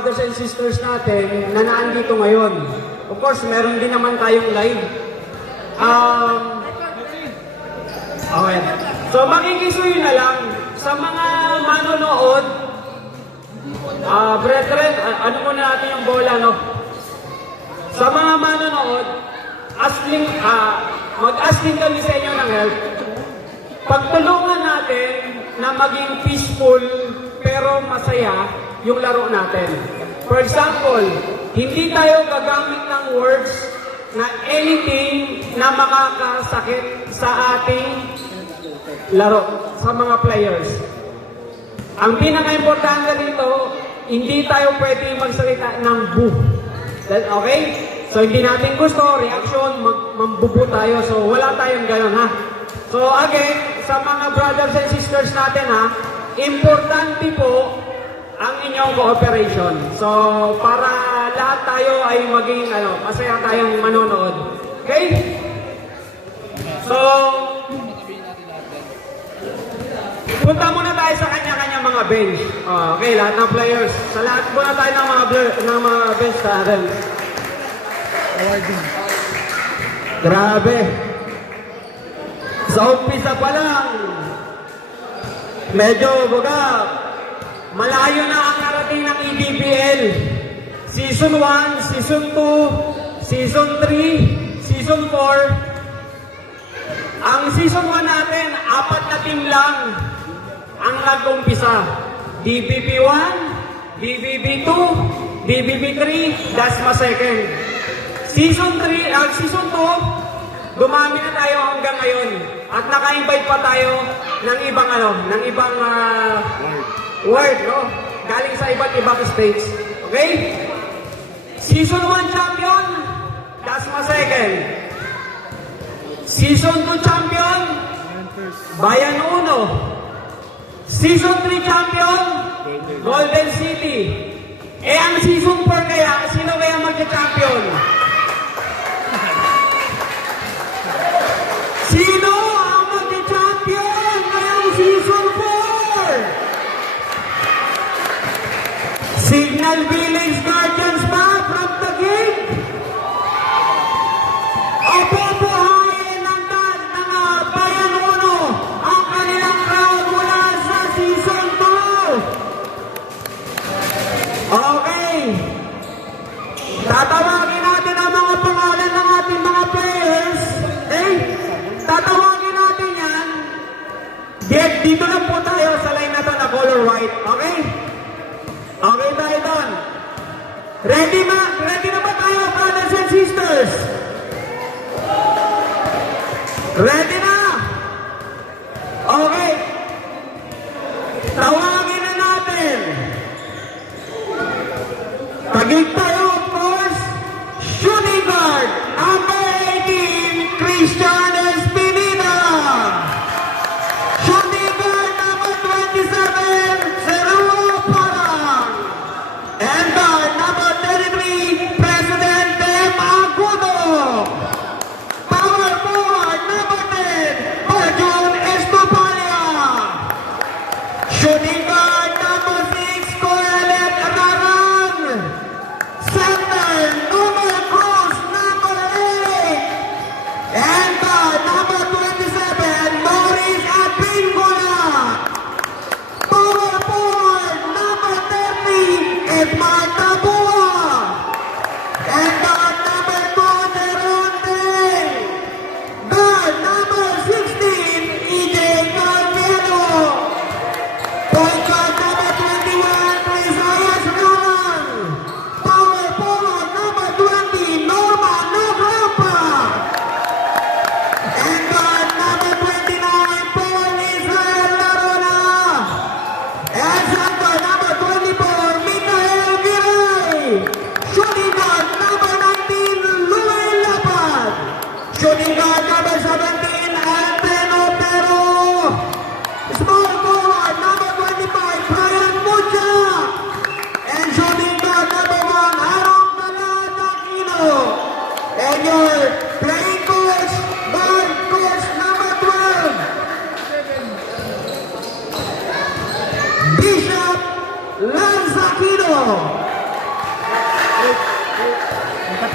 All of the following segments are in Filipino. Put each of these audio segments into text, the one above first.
brothers and sisters natin na naandito ngayon. Of course, meron din naman tayong live. Okay. So, makikisuyo na lang sa mga manonood. Brethren, ano muna natin yung bola, no? Sa mga manonood, mag-asking kami sa inyo ng help. Pagtulungan natin na maging peaceful pero masaya yung laro natin. For example, hindi tayo gagamit ng words na anything na makakasakit sa ating laro, sa mga players. Ang pinaka-importante dito, hindi tayo pwede magsalita ng boo. Okay? So, hindi natin gusto, reaction, mambubo tayo. So, wala tayong gano'n, ha? So, again, sa mga brothers and sisters natin, ha, importante po ang inyong cooperation. So, para lahat tayo ay maging, masaya tayong manonood. Okay? So, punta muna tayo sa kanya-kanya mga bench. Okay, lahat ng players. Sa lahat muna tayo ng mga bench natin. Grabe. Sa umpisa pa lang, medyo malayo na ang narating ng EBBL. Season 1, Season 2, Season 3, Season 4. Ang Season 1 natin, 4 na team lang ang nag-umpisa. DBB 1, DBB 2, DBB 3, Dasma 2nd. Season 2, dumami na tayo hanggang ngayon. At naka-invite pa tayo ng ibang word, no? Galing sa iba't ibang states. Okay? Season 1 champion, Dasma 2nd. Season 2 champion, Bayan 1. Season 3 champion, Golden City. Ang Season 4 kaya, sino kaya magka-champion? Sino ang magka-champion ngayong Season 4? Signal Village Guardians ba from Taguig? O bubuhayin ng Bayan 1 ang kanilang crowd mula sa Season 2? Okay. Tatawagin natin ang mga pangalan ng ating mga players. Okay? Tatawagin natin yan. Dito lang po tayo sa line na to na color white. Okay? Okay tayo doon. Ready na ba tayo, brothers and sisters? Ready na? Okay. Tawagin na natin. Taguig tayo, of course. Shooting guard, number 18, Christian Espinita. Shooting guard, number 27, Cerulo Parang. And guard, number 33, Presidente Agudo. Power forward, number 10, Arjun Estopania. Shooting guard, number 6, Coralet Ararang.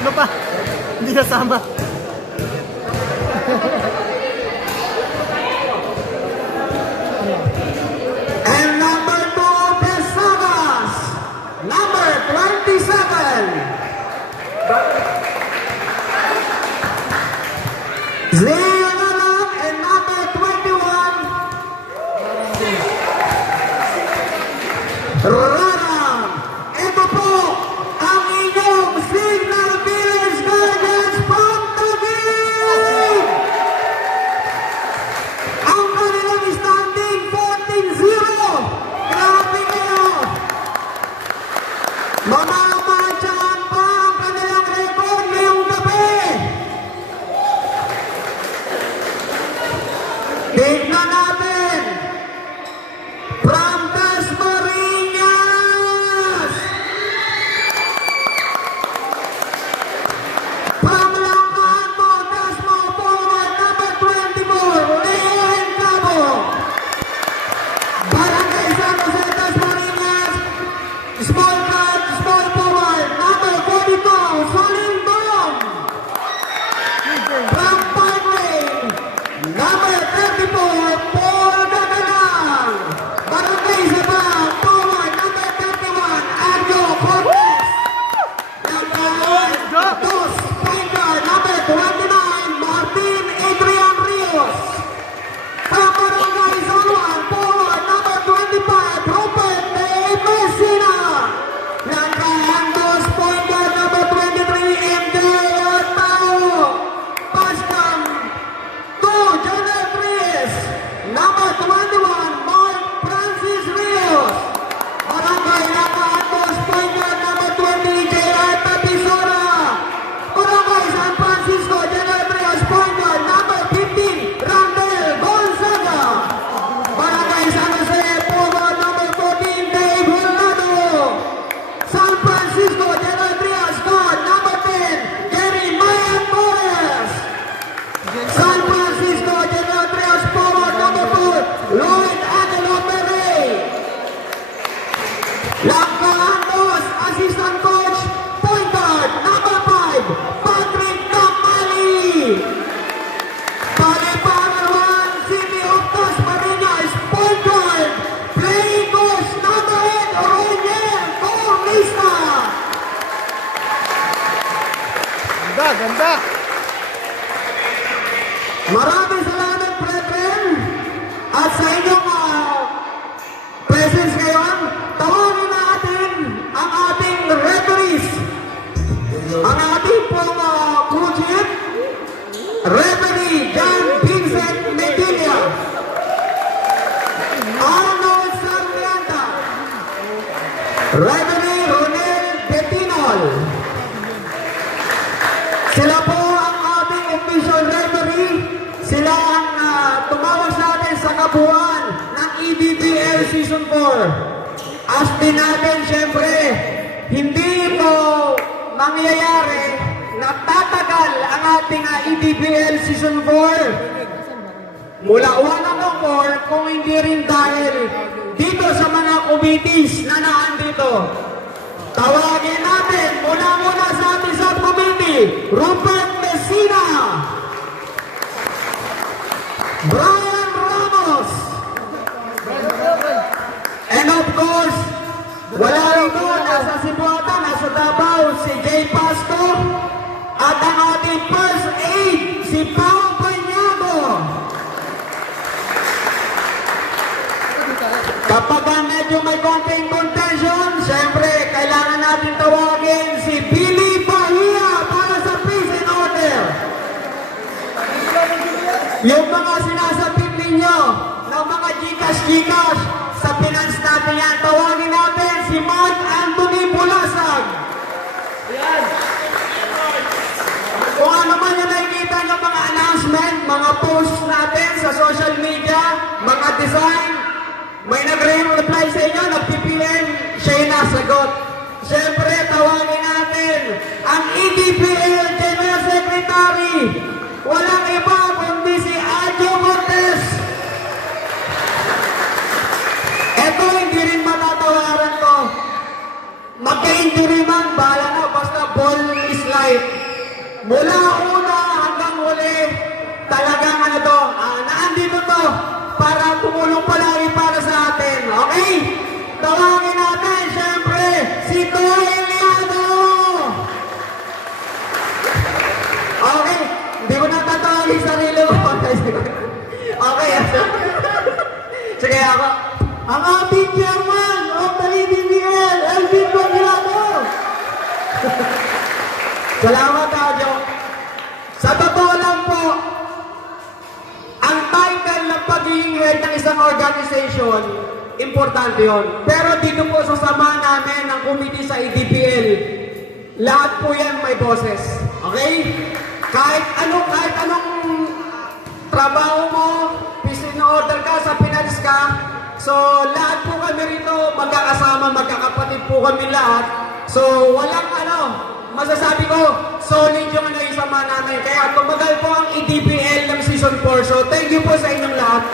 Tatlo pa. Hindi kasama. And number 2, Pesagas. Number 27. Zia Nalang and number 21. Raram. Ito po ang inyong Signal Village Guardians from Taguig. Ang kanilang standing 14-0. Grabe kayo. Mamamatsahan pa ang kanilang record ngayong gabi. Tignan natin. From Dasmariñas. From Langano, Dasmo, forward number 24, Leon Cabo. Barangay San Jose, Dasmariñas, small cut, small forward, number 42, Solindong. From Parkway, number 34, Paul Gagalang. Barangay Sabang, forward, number 31, Arjo Cortez. Dos, point guard, number 29, Martin Adrian Rios. From Barangay San Juan, forward, number 25, Rupert De Messina. Langkahan, dos, point guard, number 23, MJ Tao. Pascam, 2, Jonel Trias. Number 21, Mark Francis Rios. Barangay Langkahan, dos, point guard, number 20, J.R. Tapisora. Barangay San Francisco, Jonel Trias, point guard, number 15, Randel Gonzaga. Barangay San Jose, forward, number 14, Dave Hernado. San Francisco, Jonel Trias, guard, number 10, Jeremiah Torres. San Francisco, General Trias, forward, number 4, Lloyd Angelo Perey. Langkahan dos, assistant coach, point guard, number 5, Patrick Kamali. Paliparan 1, City of Dasmariñas, point guard, playing coach, number 8, Roger Cornista. Ganda, ganda. Maraming salamat, brethren, at sa inyong presence ngayon. Tawagin natin ang ating referees, ang ating pong crew chief, Referee John Vincent Medilla, Arnold Sarmienta, Referee Ronel Betinol. Sila po ang ating official referee. Sila ang tumawag sa atin sa kabuuan ng EDPL Season 4. Aspin natin, syempre, hindi ito mangyayari na tatagal ang ating EDPL Season 4 mula 1 hanggang 4 kung hindi rin dahil dito sa mga committees na naandito. Tawagin natin muna sa ating subcommittee, Rupert Messina, Brian Ramos, and of course, wala rito, nasa Sibuatan, nasa Davao, si Jay Pasco, at ang ating first aid, si Pao Pañago. Kapag medyo may konting contention, syempre, kailangan natin tawagin si Billy Bahia para sa peace and order. Yung mga sinasabit ninyo ng mga Gcash sa finance natin yan, tawagin natin si Mark Anthony Bulasag. Yan. Kung ano man yung nakikita ng mga announcement, mga posts natin sa social media, mga design, may nag-reply sa inyo, nag-PPM, siya yung nasagot. Siyempre, tawagin natin ang EDPL General Secretary. Walang iba kundi si Arjo Cortez. Eto, hindi rin matatawaran to. Magka-injury man, bahala na, basta ball is life. Mula una hanggang huli, talagang ano to, naandito to para tumulong palagi para sa atin. Okay? Tawagin natin, syempre, si Toy Eliano! Okay, hindi ko natatawagin sarili mo. Okay, sige ako. Ang ating chairman of the EDBL, Elvin Congrado! Salamat, Adjo. Sa totoo lang po, ang title ng pagiging head ng isang organization, importante yon. Pero dito po sa sama namin ng committee sa EDPL, lahat po yan may boses. Okay? Kahit anong trabaho mo, peace in order ka, sa Pinas ka, so lahat po kami rito, magkakasama, magkakapatid po kami lahat. So walang masasabi ko, solid yung isama namin. Kaya tumagal po ang EDPL ng Season 4. So thank you po sa inyong lahat.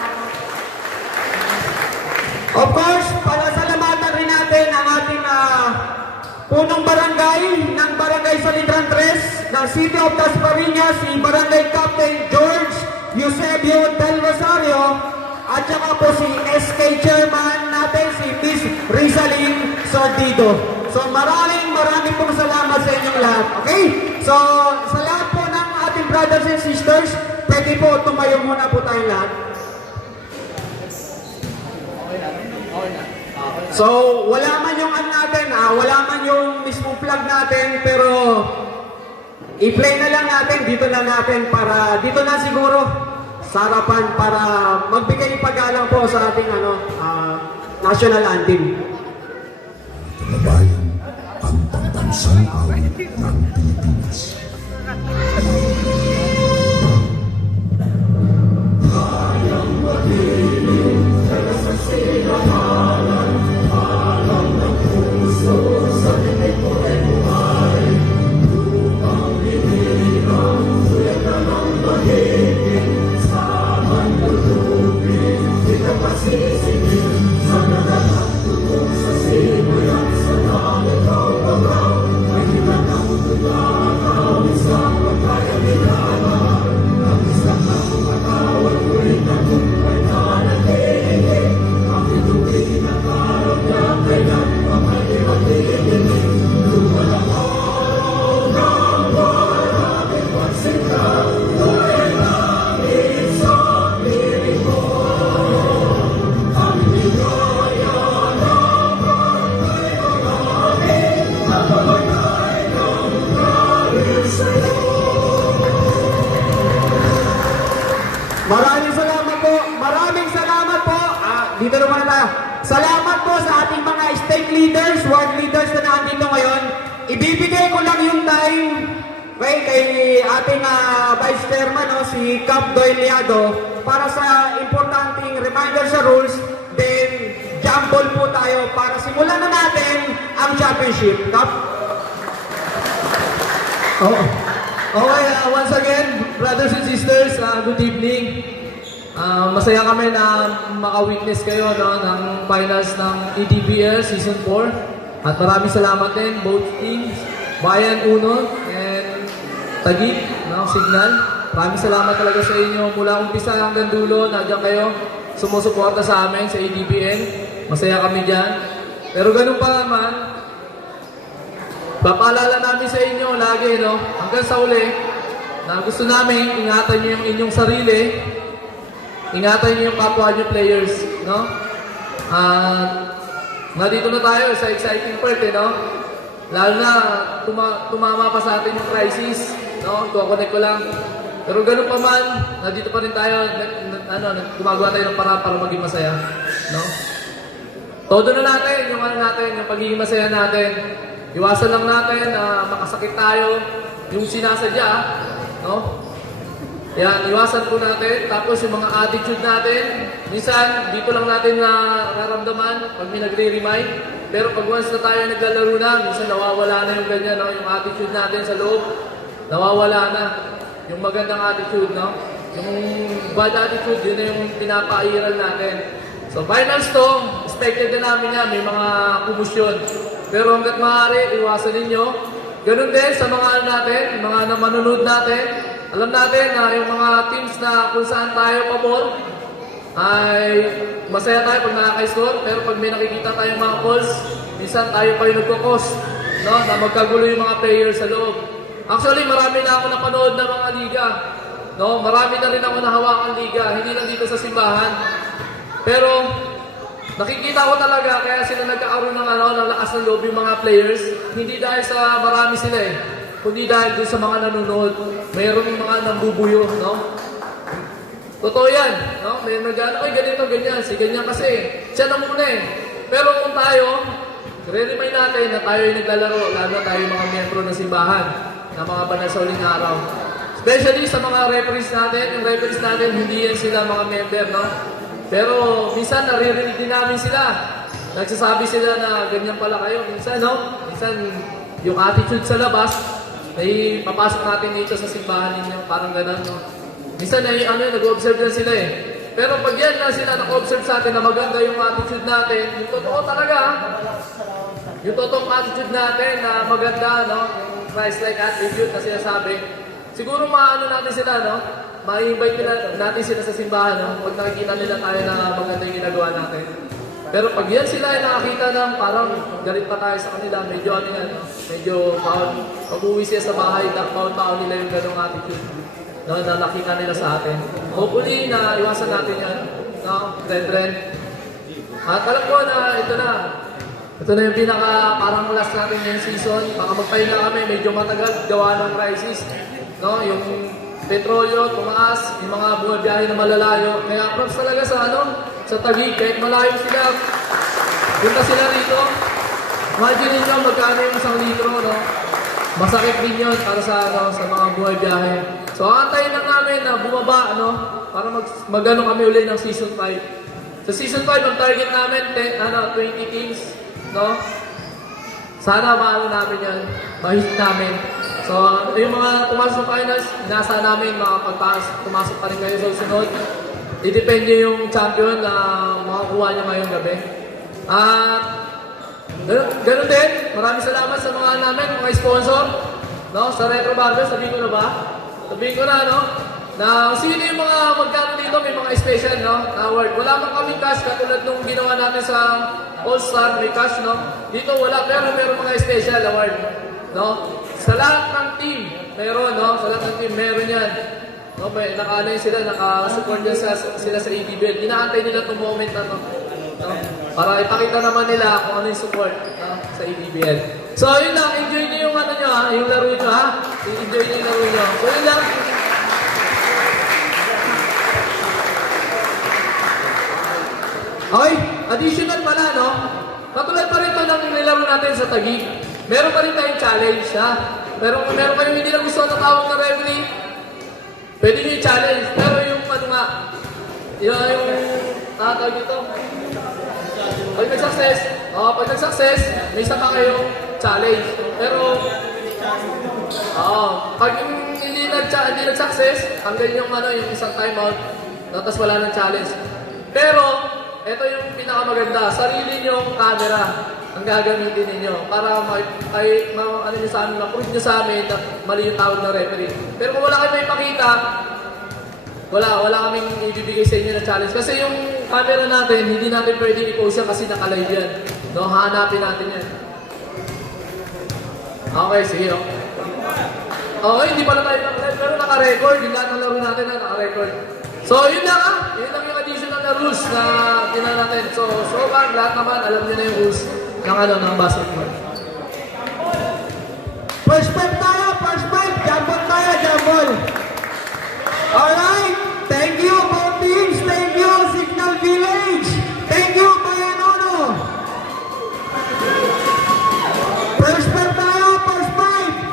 Of course, pasalamatan rin natin ang ating punong barangay ng Barangay Salitran 3, ng City of Dasmariñas, si Barangay Captain George Eusebio Del Rosario, at saka po si SK Chairman natin, si Miss Rizalyn Sordido. So maraming pong salamat sa inyong lahat. Okay? So sa lahat po ng ating brothers and sisters, pwede po tumayo muna po tayong lahat. So wala man yung natin, wala man yung mismong flag natin, pero i-play na lang natin, dito na natin para, dito na siguro sa harapan para magbigay paggalang po sa ating national anthem. Bayan ang pambansang awit ng Pilipinas. Maraming salamat po. Dito naman tayo. Salamat po sa ating mga state leaders, ward leaders na nandito ngayon. Ibibigay ko lang yung time kay ating Vice Chairman, si Cap Doiliado, para sa importanteng reminder sa rules. Then, jumble po tayo para simulan na natin ang championship. Cap? Okay, once again, brothers and sisters, good evening. Masaya kami na maka-witness kayo ng finals ng EDBL Season 4. At maraming salamat din, both teams, Bayan Uno and Taguig, Signal. Maraming salamat talaga sa inyo. Mula umpisa hanggang dulo, nandiyan kayo, sumusuporta sa amin sa EDBL. Masaya kami dyan. Pero ganun pa naman, papaalala namin sa inyo lagi, hanggang sa uli, na gusto namin ingatan nyo yung inyong sarili, ingatan nyo yung kapwa nyo players, Nandito na tayo sa exciting part, Lalo na tumama pa sa atin yung crisis, Kuha-connect ko lang. Pero ganun pa man, nandito pa rin tayo, gumagawa tayo ng paraan para maging masaya, Todo na natin, yung pagiging masaya natin. Iwasan lang natin na makasakit tayo, yung sinasadya, Yan, iwasan po natin. Tapos yung mga attitude natin, minsan dito lang natin nararamdaman pag may nagre-remind. Pero pag once na tayo naglalaro na, minsan nawawala na yung ganyan, yung attitude natin sa loob, nawawala na. Yung magandang attitude, Yung bad attitude, yun na yung pinapairal natin. So finals to, expected na namin yan, may mga kumusyon. Pero hanggat maaari, iwasan ninyo ganun din sa mga ano natin, mga manonood natin. Alam natin na yung mga teams na kung saan tayo pabor, ay masaya tayo pag nakaka-score, pero pag may nakikita tayong mga calls, minsan tayo pa yung nagkakos, no? Na magkagulo yung mga players sa loob. Actually, marami na ako napanood ng mga liga. No? Marami na rin ako nahawakang liga, hindi lang dito sa simbahan. Pero nakikita ko talaga kaya sila nagkakaroon ng lakas ng loob yung mga players, hindi dahil sa marami sila kundi dahil dun sa mga nanonood. Mayroon yung mga nambubuyo, no? Totoo yan, no? May nag-ano, ay ganito, ganyan, si ganyan kasi, siya na muna Pero kung tayo, re-remind natin na tayo ay naglalaro, lalo na tayo mga miyembro ng simbahan, na mga banal sa uling araw. Especially sa mga referees natin, yung referees natin, hindi yan sila mga member, no? Pero minsan naririnig din namin sila. Nagsasabi sila na ganyan pala kayo. Minsan, no? Minsan, yung attitude sa labas, ay papasok natin dito sa simbahan ninyo, parang gano'n, no? Minsan ay nag-observe lang sila Pero pag yan na sila nag-observe sa atin na maganda yung attitude natin, yung totoo talaga, yung totoong attitude natin na maganda, no? Yung Christ-like attitude na sinasabi, siguro maano natin sila, no? Ma-invite natin sila sa simbahan, no? Pag nakikita nila tayo na maganda yung ginagawa natin. Pero pag yan sila ay nakakita ng parang galit pa tayo sa kanila, medyo medyo pag uwi siya sa bahay, baon-baon nila yung ganong attitude. No, na nakita nila sa atin. Hopefully na iwasan natin yan, no, brethren. At alam ko na ito na yung pinaka parang last natin ngayong season. Baka magpahinga kami, medyo matagal gawa ng crisis, no, yung petrolyo tumaas, yung mga bumabiyahe na malalayo. Kaya props talaga sa sa Taguig, kahit malayo sila, punta sila rito. Imagine niyo magkano yung 1 litro, no? Masakit din yun para sa mga buhay biyahe. So, antayin lang namin na bumaba, para mag-ano kami uli ng Season 5. Sa Season 5, ang target namin, 20 teams, no? Sana maano namin yan, mahit namin. So, yung mga pumasok sa finals, nasa namin pumasok pa rin kayo sa sunod. Idepende yung champion na makakuha niya ngayong gabi. At ganun din, maraming salamat sa mga sponsor, no? Sa Retro Barber, sabihin ko na ba? Sabihin ko na, na sino yung mga magkano dito, may mga special, award. Wala man kami cash, katulad nung ginawa natin sa All-Star, may cash, Dito wala, pero meron mga special award, Sa lahat ng team, meron, Sa lahat ng team, meron yan. Sila, nakasupport sila sa ABBL. Inaantay nila itong moment na para ipakita naman nila kung ano yung support sa ABBL. So, yun lang. Enjoy niyo yung yung laro nyo, ha? Enjoy niyo yung laro nyo. So, yun lang. Okay, additional pala, Katulad pa rin ito ng nilaro natin sa Taguig. Meron pa rin tayong challenge, ha? Pero kung meron pa yung hindi na gusto na tawag na referee, pwede nyo yung challenge. Pero yung yung tatawag dito. Pag nag-success, may isa pa kayong challenge. Pero, pag hindi nag-success, hanggang yung isang timeout, tapos wala ng challenge. Pero, ito yung pinakamaganda, sarili nyong camera ang gagamitin ninyo para ma-prove nyo sa amin na mali yung tawag ng referee. Pero kung wala kayo may pakita, wala kaming ibibigay sa inyo na challenge. Kasi yung camera natin, hindi natin pwedeng i-post yan kasi naka-live yan. Hahanapin natin yan. Okay, sige. Okay, hindi pala tayo naka-live, pero naka-record. Yung lahat ng laro natin na naka-record. So, yun lang Yun lang yung additional na rules na tinan natin. So far, lahat naman, alam nyo na yung rules ng basketball. First five tayo, first five. Jambol tayo, jambol. Alright. Thank you, both teams. Thank you, Signal Village. Thank you, Bayanono. First five tayo, first five.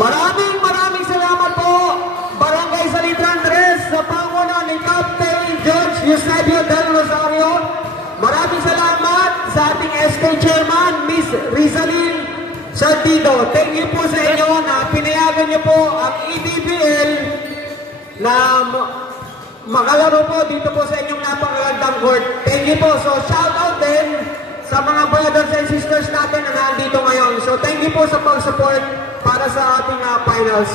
Maraming salamat po, Barangay Salitran 3 sa panguna ni Captain Judge Eusebio Del Rosario. Maraming salamat sa ating SK Chairman, Miss Rizalyn Sardido. Thank you po sa inyo na pinayagan niyo po ang EDBL na makalaro po dito po sa inyong napakagandang court. Thank you po. So shout out din sa mga brothers and sisters natin na nandito ngayon. So thank you po sa pag-support para sa ating finals.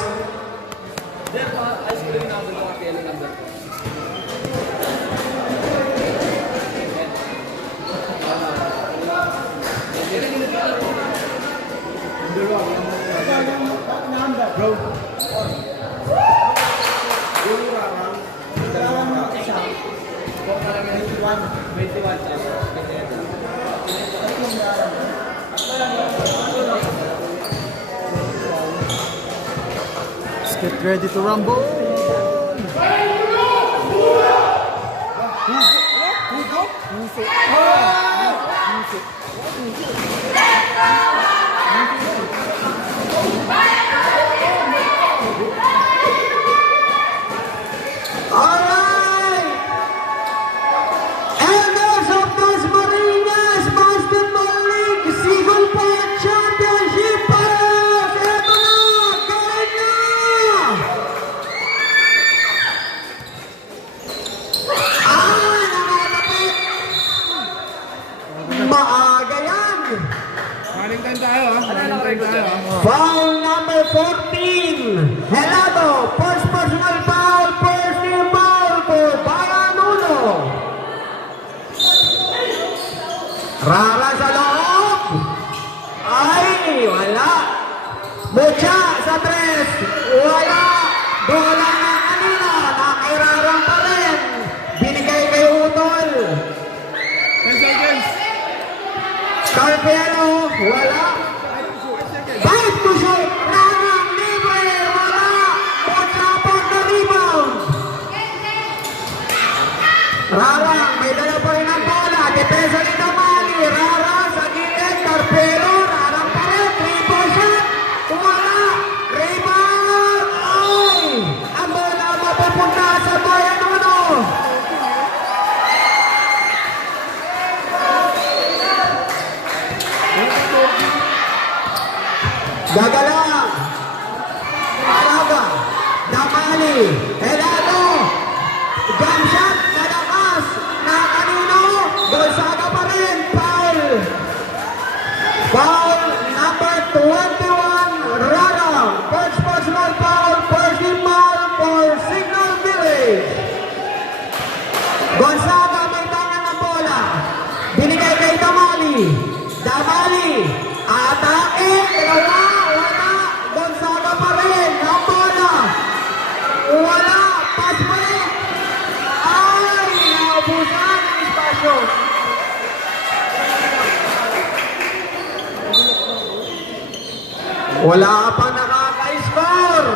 Let's get ready to rumble. Alright! Elders of Dasmariñas Basketball League Season 4 Championship Finals! Ito na! Galing na! Nakakapit! Maaga yan! Valentine tayo, ha? Valentine tayo. Foul number 14. Helado. First personal foul. First team foul for Baranuno. Rara sa loob. Ay, wala. Mucha sa tres. Wala. Bola na kanina. Nakirarang pa rin. Binigay kay Utol. 10 seconds. Carpero. Wala. Five to shoot. Rarang libre. Wala. Mucha for the rebound. Rarang, may dala pa rin ang bola. Depensa ni Damali. Rarang sa gilid. Carpero. Rarang pa rin. Triple shot. Wala. Rebound. Ay! Ang bola mapupunta sa Bayan Uno. Gagalang. Araga. Damali. Helado. Jump shot. Nalakas. Na kanino. Gonzaga pa rin. Foul. Foul number 21. Rarang. First personal foul. First team foul for Signal Village. Gonzaga may tangan ng bola. Binigay kay Damali. Damali. Atake. Wala. Wala. Gonzaga pa rin. Ang bola. Wala. Pass pa rin. Ay. Naubusan ang espasyo. Wala pa nakaka-score.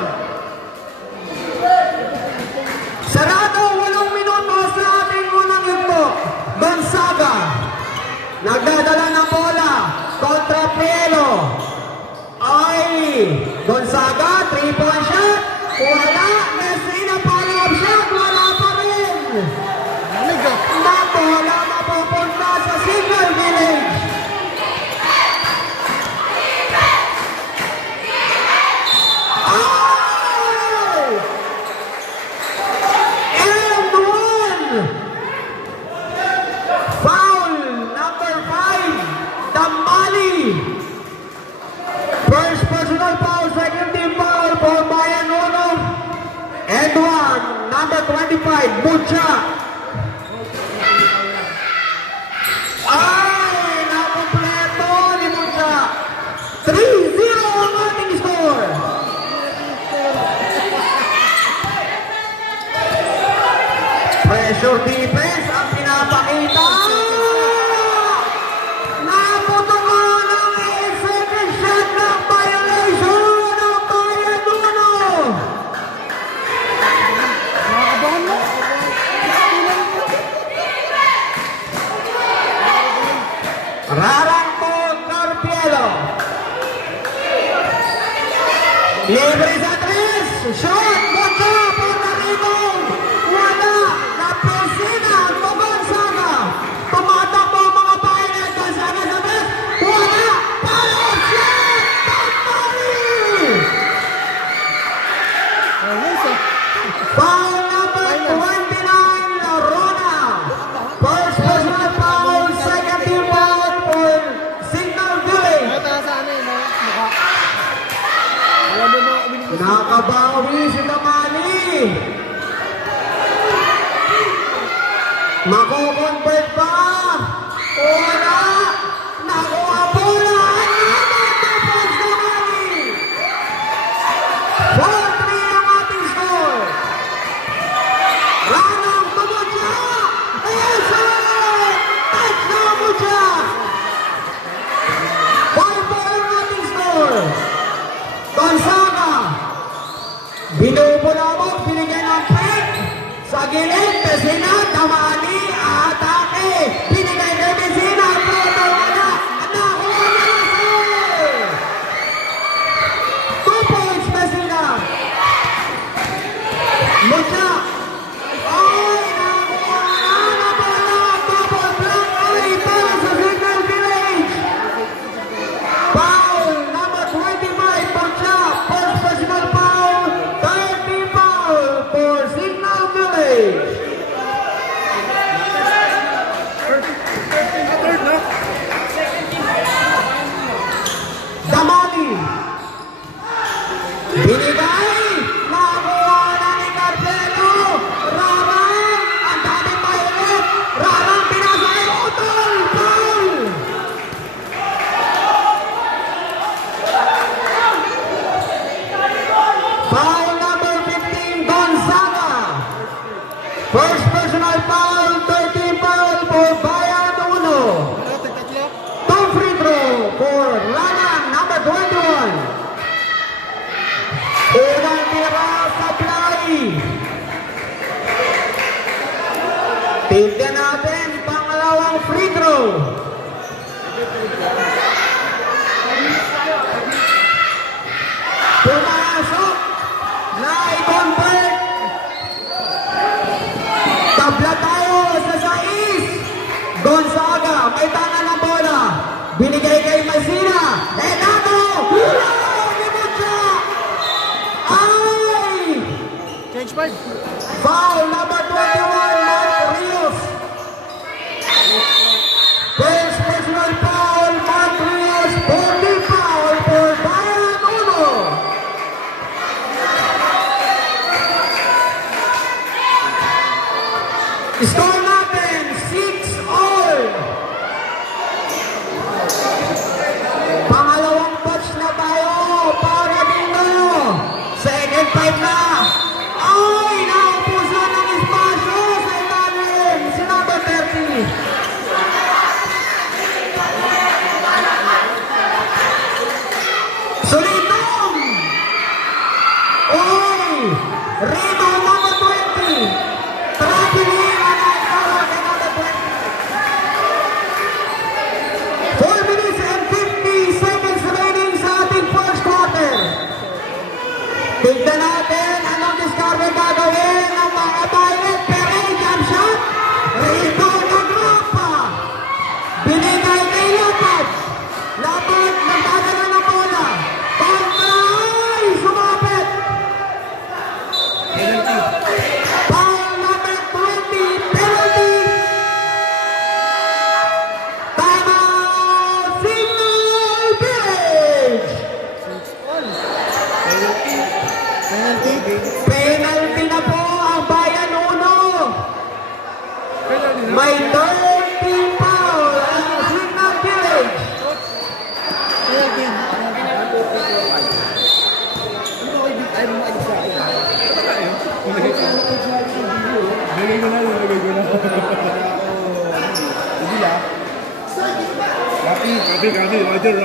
Sarado, 8 minuto sa ating unang yugto. Gonzaga. Nagdadala ng bola. Kontra Pielo. Ay! Gonzaga, 3-point shot. Wala. Messina, follow-up shot. Wala pa rin. Na bola mapupunta sa Signal Village. Ay! And one! Foul number 5, Damali. First personal foul, second team foul for Bayan Uno. And one, number 25, Mucha. Ay, nakumpleto ni Mucha. 3-0 ang ating score. Pressure defense ang pinapakita. Naputukan ang 8-second shot ng violation ng Bayan Uno. Rarang po Carpielo. Libre sa tres. Shot. Mucha for the rebound. Wala. Napensina. Ang Nakabawi si Damani. Mako-convert pa. Wala. Nakuha bola. Tapos Damani. 4-3 ang ating score. Ranong Tumutya. Esa. Touchdown Mutya. 5-4 ang ating score. Gonzaga. Binubulabog, binigyan ng pick. Sa gilid, Messina, Damani, atake. Binigay kay Messina, pero wala. Nakuha na lang sir. 2 points, Messina. Mutya. Ay, nakuha na pala. Double block. Ay, para sa Signal Village. Foul number 25 for Chap. First personal foul. 30 foul for Signal Village. Third na. Damani. Binigay. Nakuha na ni Carpelo. Rarang. Ang daming mainit. Rarang pinasa kay Utol. Foul. Foul number 15, Gonzaga. First personal foul, 13 foul for Bayan Uno. Two free throw for Ranang, number 21. Unang tira sa play. Tignan natin, pangalawang free throw. Pumasok. Na-convert. Tabla tayo sa 6. Gonzaga, may tangan ng bola. Binigay kay Messina. Enato! Limutya! Ay! Change five. Foul number 21, Mark Rios. First personal foul, Mark Rios. 40 foul for Bayan Uno. Score natin, 6-all. Pangalawang touch na tayo para dito. Second five na. Ay, naupusan ng espasyo sa ilalim. Si number 30. Solitong. Oy, Rito number 20. Trapili ang nagkaroon kay number 20. 4 minutes and 50 seconds remaining sa ating first quarter. Tignan natin anong discard gagawin ng mga Violet. Pero jump shot. Rito nagrapa. Binigay kay Lapad. Lapad nagdadala ng bola. Pangkay! Sumapit. Foul number 20. Penalty. Tama. Signal Village. Penalty na po ang Bayan Uno. May 30 foul ang Signal Village. Lagay ko na. Hindi ah. Copy. Roger.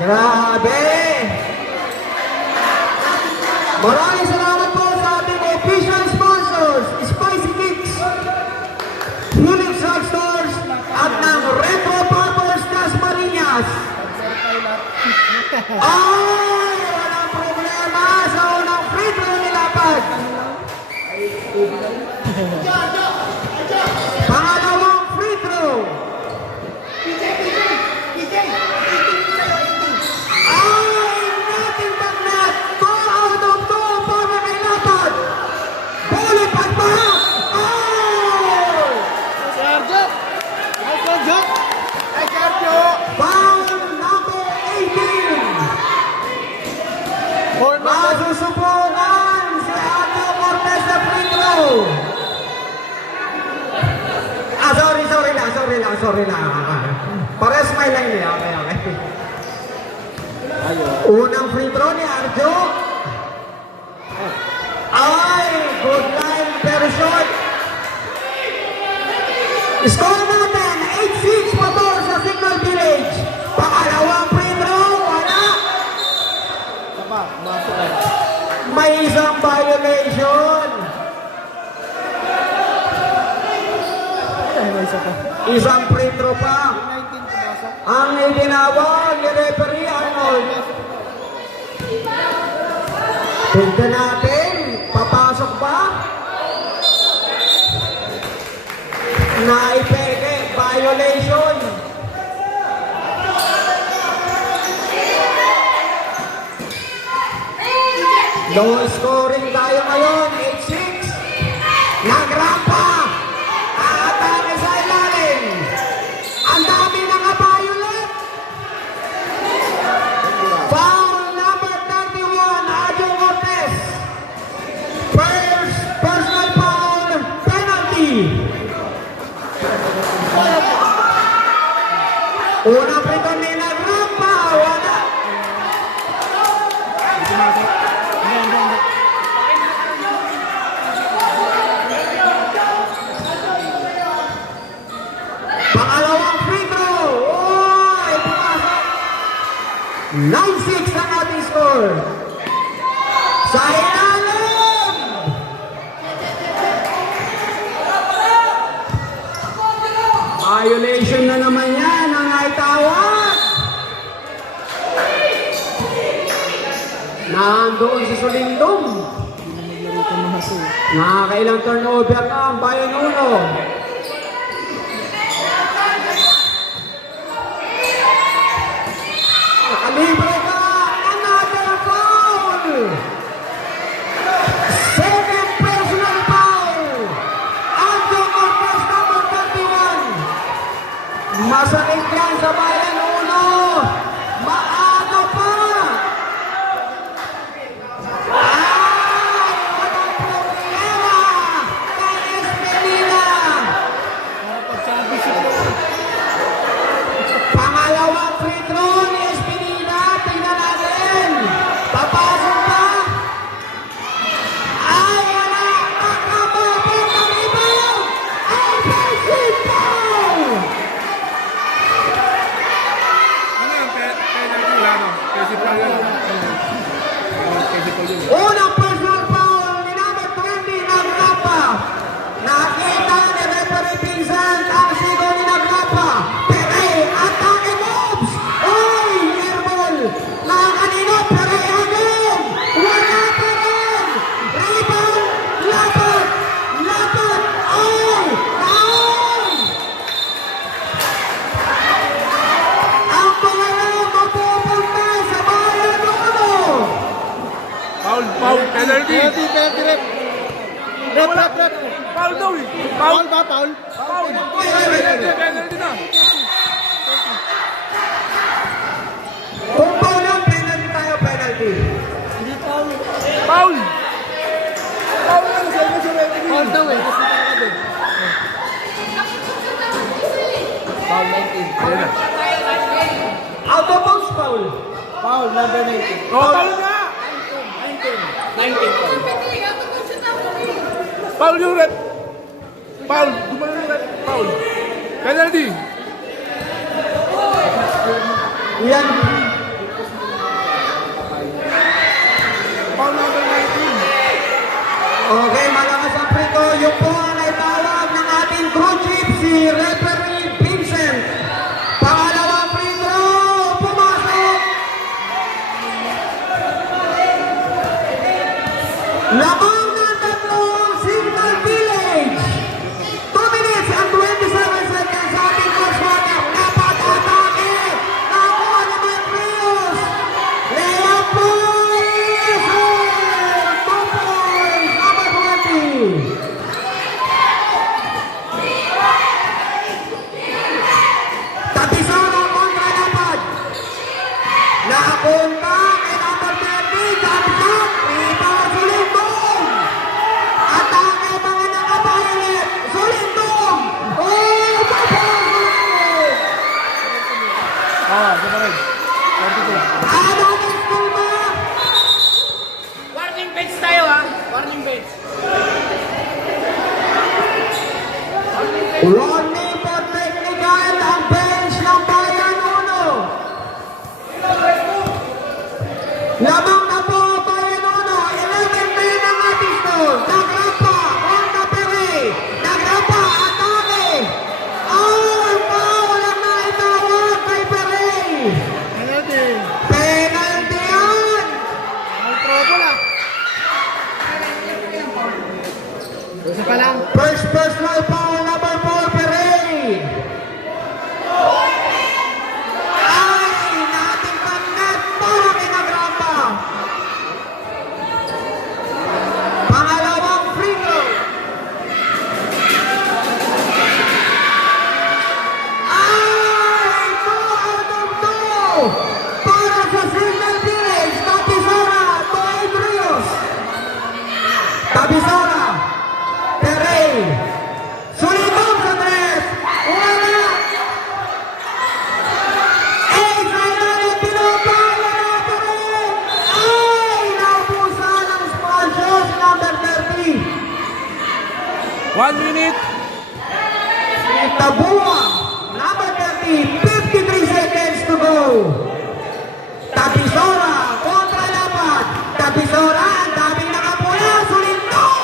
Grabe! Maraming salamat po sa ating official sponsors, Spicy Kicks, Philips Drugstores, at ng Retro Poppers Dasmariñas. Ay! Walang problema sa unang free throw ni Lapad. Pangalawang free throw. Ay! Nothing but net. 2 out of 2 para kay Lapad. Bullet at back. Oh! sorry na. Pares my line eh. Okay, okay. Unang free throw ni Arjo. Ay, good line, pero short. Score natin, 8-6 motor sa Signal Village. Pangalawang free throw, wala. May isang violation. Isang free throw pa. Ang itinawag ni referee Arnold. Tignan natin, papasok ba? Naipeke, violation. Low scoring tayo ngayon, 8-6. Nagrampa. Atake sa ilalim. Ang dami naka-violet. Foul number 31, Adjo Cortez. First personal foul, penalty. Unang prito ni Nagrampa, wala. Pangalawang free throw. Oy, pumasok. 9-6 ang ating score. Sa ilalim. Violation na naman yan ang naitawag. Nandoon si Solindong. Nakakailang turnover na ang Bayan Uno. Nakalibre ka. Another foul. Second personal foul. Adjo Cortez number 31. Masakit yan sa Bayan Uno. Maaga pa. Ay, walang problema kay Esmelina. Pangalawang free throw ni Espinina. Tingnan natin. Papasok ba? Ay, wala. Nakababot na rebound. Offensive foul. Ano yung penalty wala no? Kasi pa yun. Kasi pa yun. Unang personal foul ni number 20, Nagrapa. Nakita ni referee Vincent ang sigo ni Nagrapa. Pere, atake moves. Oy, airball. Nakakanino, Pere agad. Wala pa rin. Rebound, lapat. Lapat. Oy, down. Ang pangalan mapupunta sa Bayan Uno. Foul, foul, penalty. Rep. Foul daw eh. Foul ba, foul? Foul. Penalty na. Kung foul lang, penalty tayo, penalty. Foul. Foul lang, sabi sa referee. Foul daw eh. Foul 19. Ayun na. Out of bounds foul. Oh, foul nga. 19. Foul yung rep. Foul. Gumano yung rep. Foul. Penalty. Yan. Foul number 19. Okay, malakas ang prito. Yung po ang naitawag ng ating crew chief, si referee Vincent. Pangalawang free throw. Pumasok. Lamang ng tatlong Signal Village. 2 minutes and 27 seconds sa ating coach water. Dapat atake. Nakuha naman Rios. Layup boys. 2 points. Number 20. Tapisano kontra lapad. Napunta kay number 30. Jump shot. Rebound Sulindong. Atake mga nakabayalit. Sulindong. Oh, papasok. Lamang na po, Bayan Uno, 11 men ang ating score. Nagrampa, Honda Pere. Nagrampa, atake. Foul ang naitawag kay Pere. Penalty. Penalty yan. Ang trobo na. Isa pa lang. First personal foul, number 4, Pere. Ay, nating pagnet para kay Nagrampa. Pangalawang free throw. Ay, 2 out of 2. Para sa Signal Village, Tapisora, Toy Rios. Tapisora. Pere. Sulitong sa tres. Wala. Israel pinapala na Pere. Ay, naubusan ang sponsors number 30. 1 minute. Tabua, number 30, 53 seconds to go. Tapisora, kontra laban. Tapisora, ang daming nakapula. Sulitong.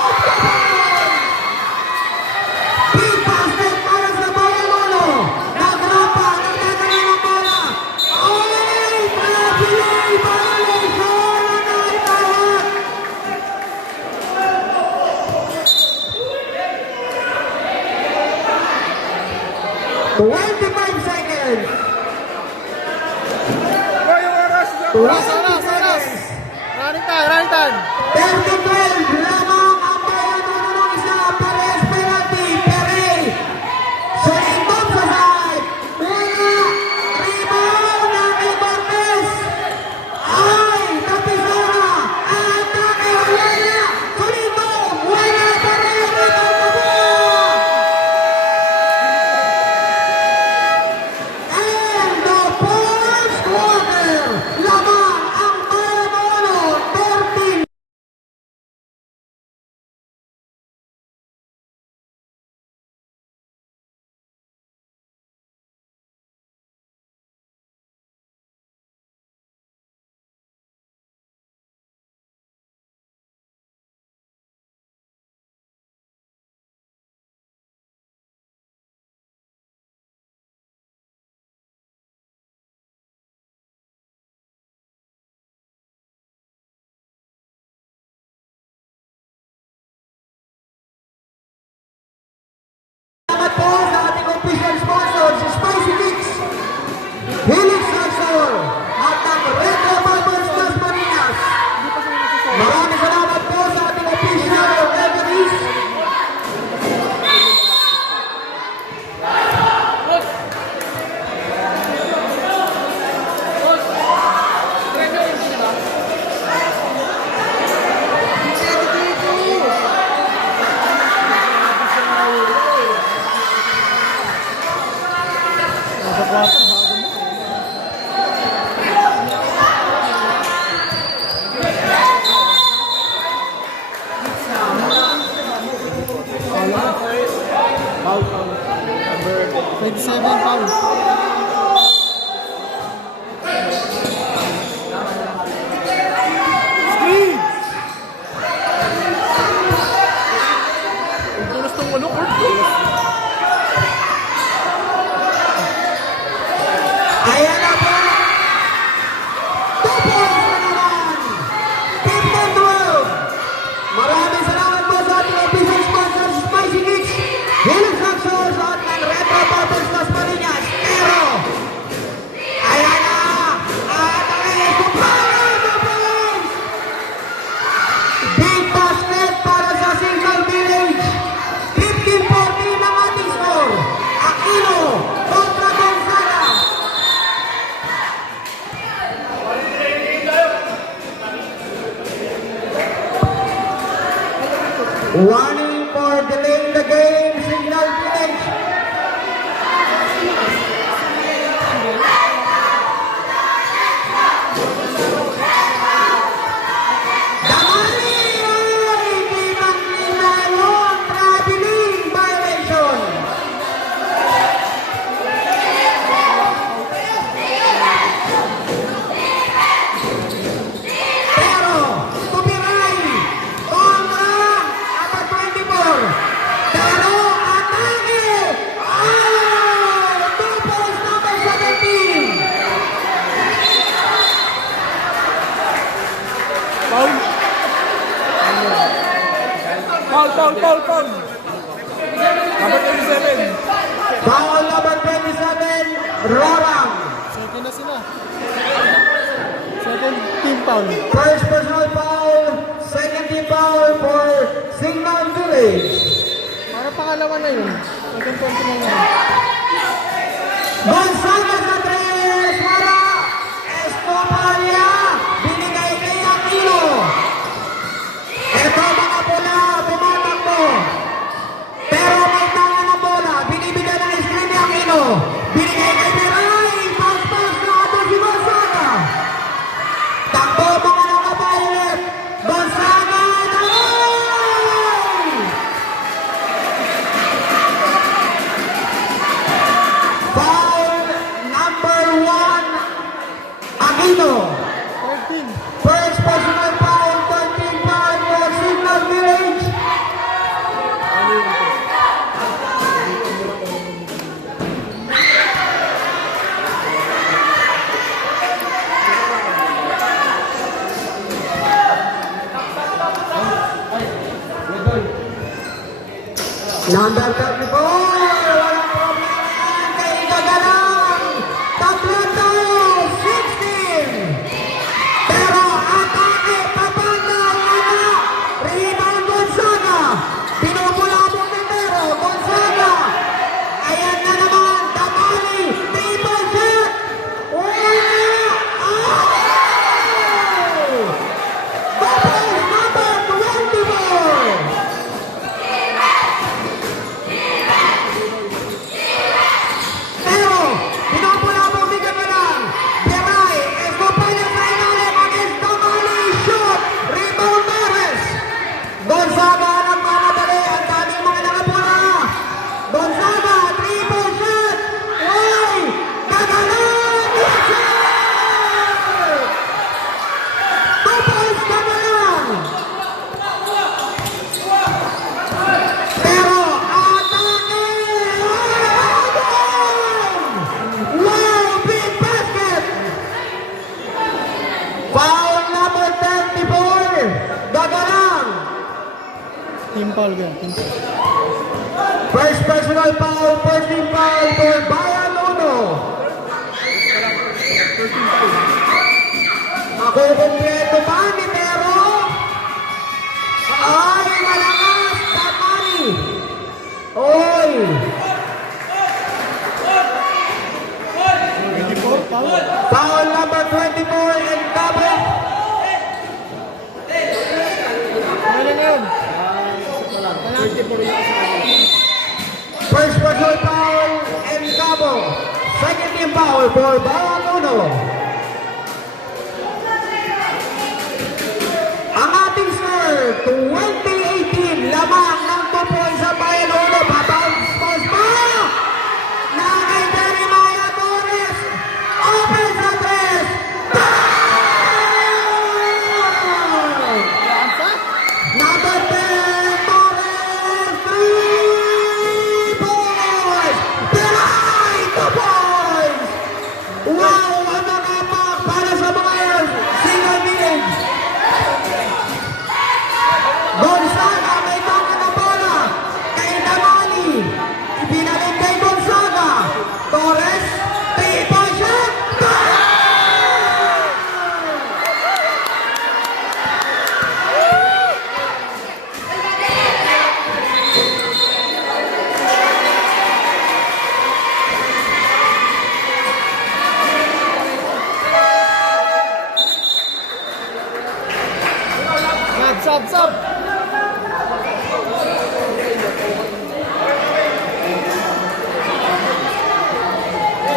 Big basket para sa Bayan Uno. Nagrampa, nagdadala ng bola. Ay, Brazil, violation ang naitawag. Twenty-five seconds. Oh, yung oras. Oras. Running time. 30-12, lamang ang Bayan Uno ng isa. Perez penalty. Pere. Sulitong sa side. Una. Rebound ng Ibarnes. Ay, Tapisora. Atake. Wala na. Sulitong. Wala pa rin. Rebound na bola. And the fourth quarter. Lamang ang Bayan Uno. 13. Salamat po sa ating official sponsors, Spicy Mix, Helix Saxor, at ang Retro Bubbles Las Marinas. Maraming salamat po sa ating official referees. Ayan na po. 2 points na naman. 15-12. Maraming salamat po sa ating official sponsors, Spicy Mix, Helix Saxor, at ng Retro Bubbles Las Marinas. Pero, ayan na. At ang Escobar na points. Big basket para sa Signal Village. 15-14 ang ating score. Aquino kontra Gonzaga. Warning for delaying the game, Signal Village. Damali! Ay, kitang-kita yung traveling violation. Foul. Number 27. Foul number 27, Rorang. Second na sila. Second team foul. First personal foul, second team foul for Signal Village. Para pangalawa na yun. Second personal na yun. Gonzaga sa 3, wala. Estopalia, binigay kay Aquino. Ito mga bola, tumatakbo. Pero may tanga ng bola, binibigyan ng screen ni Aquino. Binigay kay Miray, pass na ato si Gonzaga. Takbo mga nakabayan. Gonzaga, naroon! Foul number 1, Aquino. 13. First personal foul, 13 foul for Signal Village. Number 34, walang problema yan kay Gagalang. Tatlo tayo, 16. Pero atake, papanda, wala. Rebound Gonzaga. Pinupula mo Tintero, Gonzaga. Ayan na naman, Damali. Triple shot. Wala. Oh! Bubbles number 24. Pero, pinupula mo si Gagalang. Biray, Escopanya sa ilalim against Damali. Shoot. Rebound Torres. Gonzaga nagmamadali. Ang daming mga nakapula. Gonzaga, triple shot. Uy! Gagalang! Yes, sir! 2 points Gagalang. Pero, atake! Wow! Big basket! Foul number 34, Gagalang. Team foul gan. Team foul. First personal foul, first team foul for Bayan Uno. Ako kumpleto pa ni Pero. Ay, malakas, Damali. Oy! 24 foul. Foul number 24 and Gabriel. Ano na ngayon? First personal foul and Gabo. Second team foul for Bayan Uno. Ang ating score, 2018, lamang ng 2 points sa Bayan Uno. Pabounce pa! Na kay Jeremiah Torres. Open sa 3. Number 10, Torres, 3 points! Piray, 2 points! Wow, ano naman para sa mga Signal Village. Gonzaga, may tama na bola. Kay Damali, ibinalik kay Gonzaga. Torres, 3-point shot. Sub.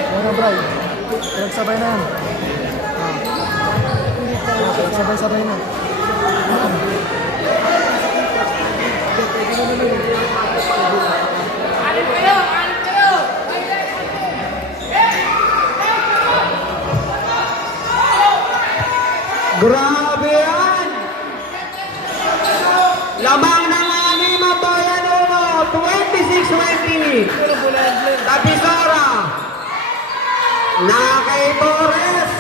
Ano, Bray? Pinagsabay na yan. Pinagsabay-sabay na. Grabe yan! Lamang ng anim ang Bayan Uno, 26-20. Tapisora. Na kay Torres.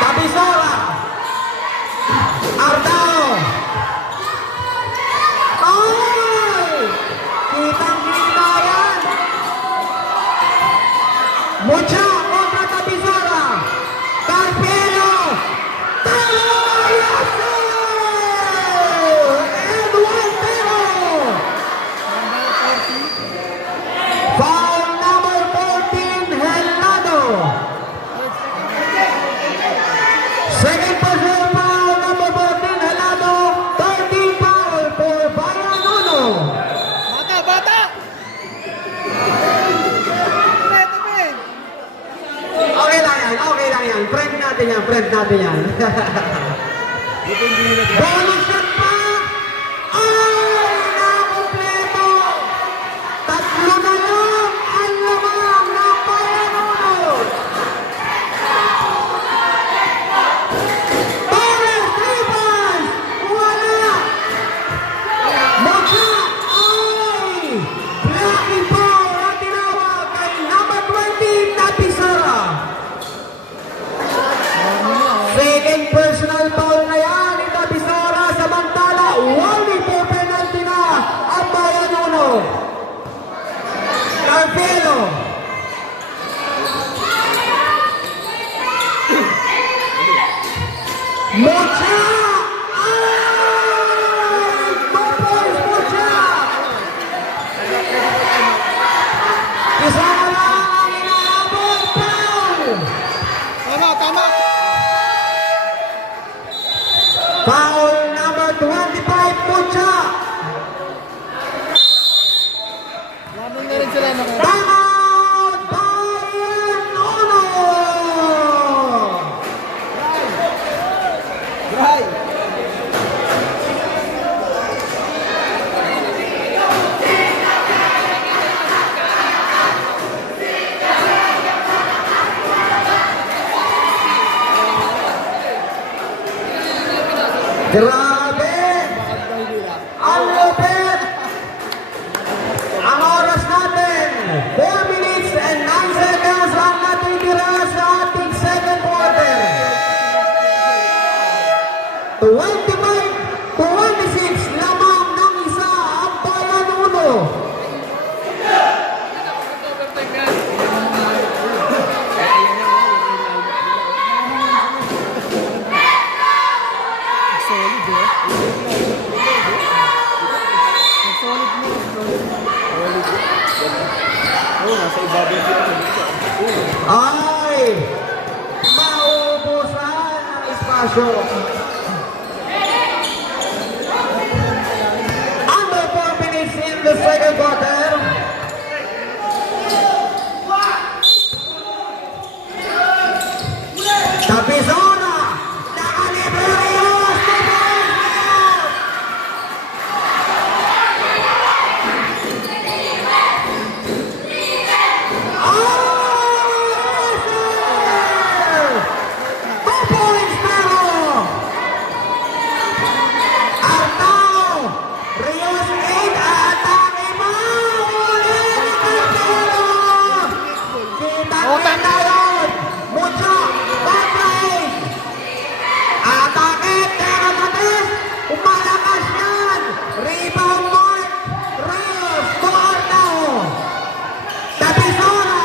Tapisora. Arda Mucha contra Tapisora. Carpino. Tallaso! And 1-0. Foul number 14, Helado. Second personal foul, number 14, Helado. 13 foul for Bayan Uno. Bata, bata! Okay lang yan. Friend natin yan. Bonus shot pa! Ay, nakumpleto! Tatlo na lang ang lamang ng Bayan Uno. Torres, Rivas! Wala! Mocha! Ay! Blocking foul ang tinawag kay number 20, Tapisara. Second personal foul na yan ni Tapisara, samantala warning for penalty na ang Bayan Uno. Carpelo. Mocha! Ay! 2 points, Mocha! Isa na lang ang inaabot, foul! Tama, tama! Foul number 25, Mocha! Lamang na rin sila na kaya. Timeout! Bayan Uno! Right! Grabe! Ang lupit! Ang oras natin, 4 minutes and 9 seconds ang natitira sa ating second quarter. 25 to 26 lamang ng isa ang Bayan Uno. Solid eh. Solid mo. Ay! Maubusan ang espasyo. Under 4 minutes in the second quarter. Tapizona! Nakalibre Rios! Rebound Mark Rios to Arnao. Tapizona!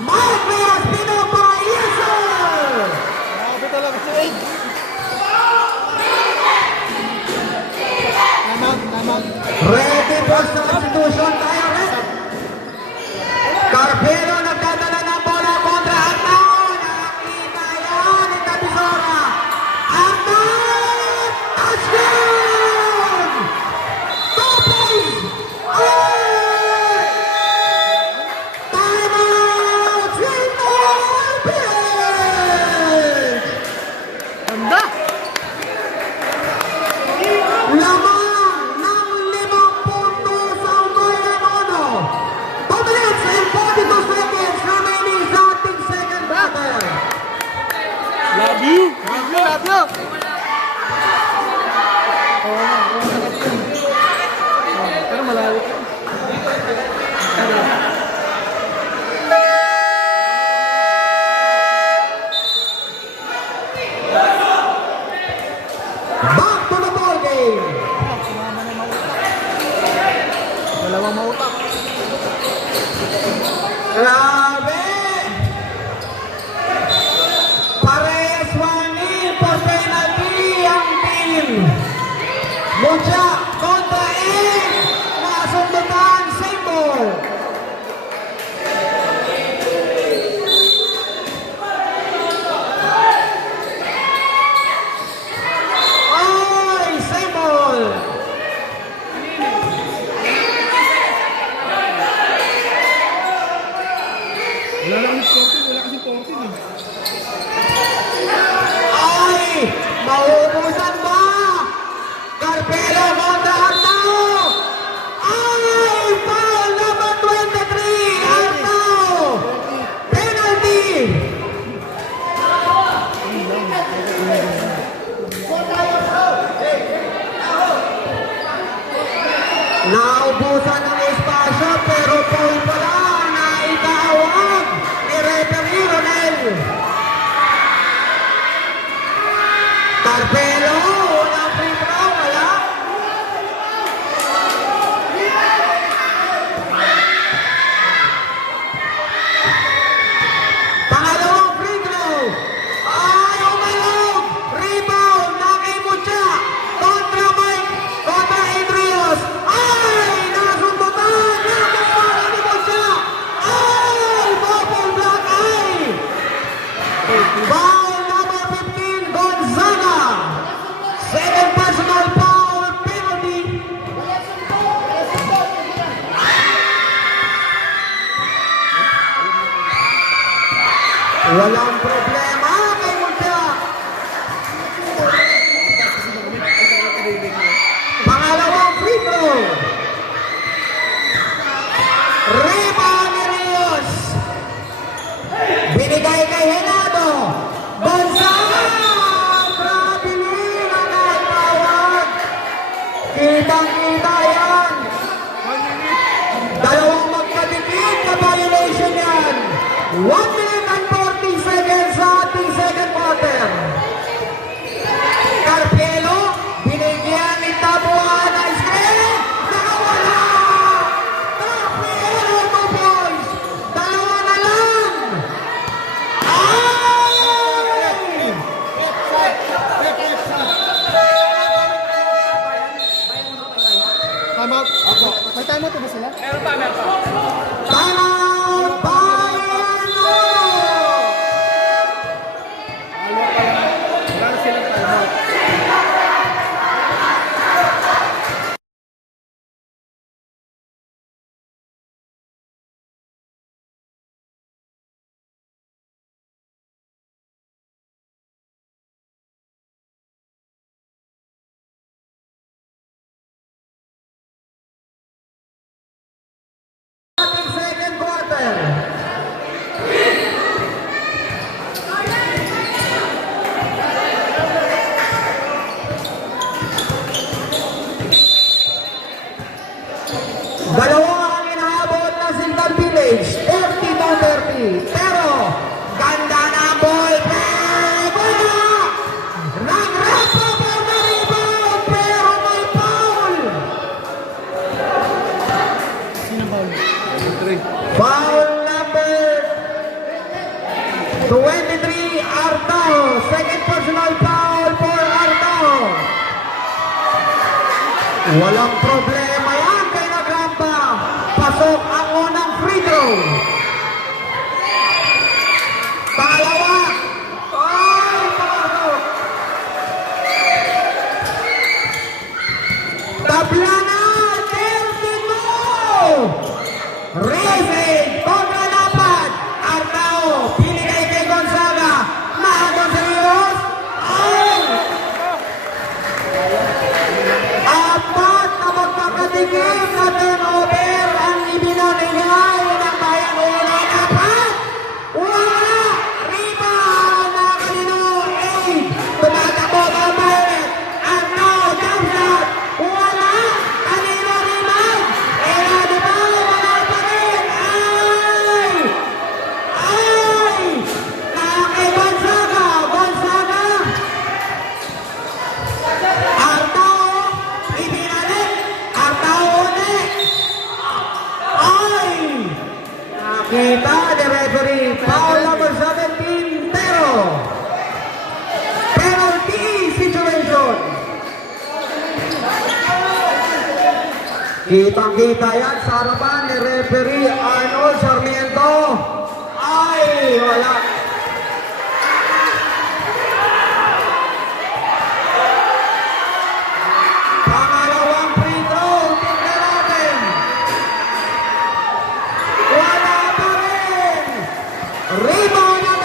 Mark Rios pinapaiso! Grabe talaga si Wade. Tama. Ready for substitution tayo, Red. Carpelo nagdadala ng bola kontra Arnao. Nakita yan ni Tapizona. Arnao! Touchdown! 2 points! Ay! Timeout! Sino bench! Ganda! Lamang ng 5 puntos ang Bayan Uno. 2 minutes and 42 seconds remaining sa ating second quarter. Love you! Love you! Oo nga, pero malayo. Back to the ball game. Dalawang mautak. Grabe! 14 eh. Ay! Mauubusan ba? Carpelo kontra Artao! Ay! Foul number 23! Artao! Penalty! Naubusan ng espasyo pero foul pala na itawag ni referee Ronel. Carpelo, unang free throw, wala. Pangalawang free throw. Ay, umalog. Rebound na kay Mucha. Kontra Mike, kontra Adrios. Ay, nasundutan. Nakapara ni Mucha. Ay, bubble block, ay. Foul number 15, Gonzaga. Second personal foul, penalty. Walang problema kay Mucha. Pangalawang free throw. Rebound ni Rios. Binigay kay Henado. Gonzaga! Grabe nila na itawag. Kitang-kita yan. Dalawang magkadikit na violation yan. 1 minute and 40 seconds sa ating second quarter. Carpelo, binigyan ni Tabuan na screen. Nakawala! Carpelo, 2 points. Dalawa na lang. Ay! Time out. May time out ba sila? Timeout, Bayano! Wala na silang timeout. Ating second quarter. Dalawa ang inaabot na Sintal Village, 30-30. Pero, ganda na ang ball. Pero, nag-rapa po na rebound, pero may foul. Sino ba? Foul number 23, Artao. Second personal foul for Artao. Walang problema yan kay Nagrampa. Pasok ang unang free throw. Pangalawa. Ay, pasok. Tabla na, 32. Racing kontra dapat. Artao, pinigay kay Gonzaga. Mahagon sa Rios. Ay! Apat na magkakatikim na turnover ang ibinanigay ng Bayan Una. Apat! Wala! Rebound na kanino. 8. Tumatakbo ang Bayan. Artao, jump shot. Wala! Kanino rebound? Di ba? Wala pa rin. Ay! Ay! Kay Gonzaga. Gonzaga. Artao, ibinalik. Artao ulit. Ay! Nakita ni referee. Foul number 17, pero penalty situation. Kitang-kita yan sa harapan ni referee Arnold Sarmiento. Ay, wala. Pangalawang free throw, tingnan natin. Wala pa rin. Rebound ng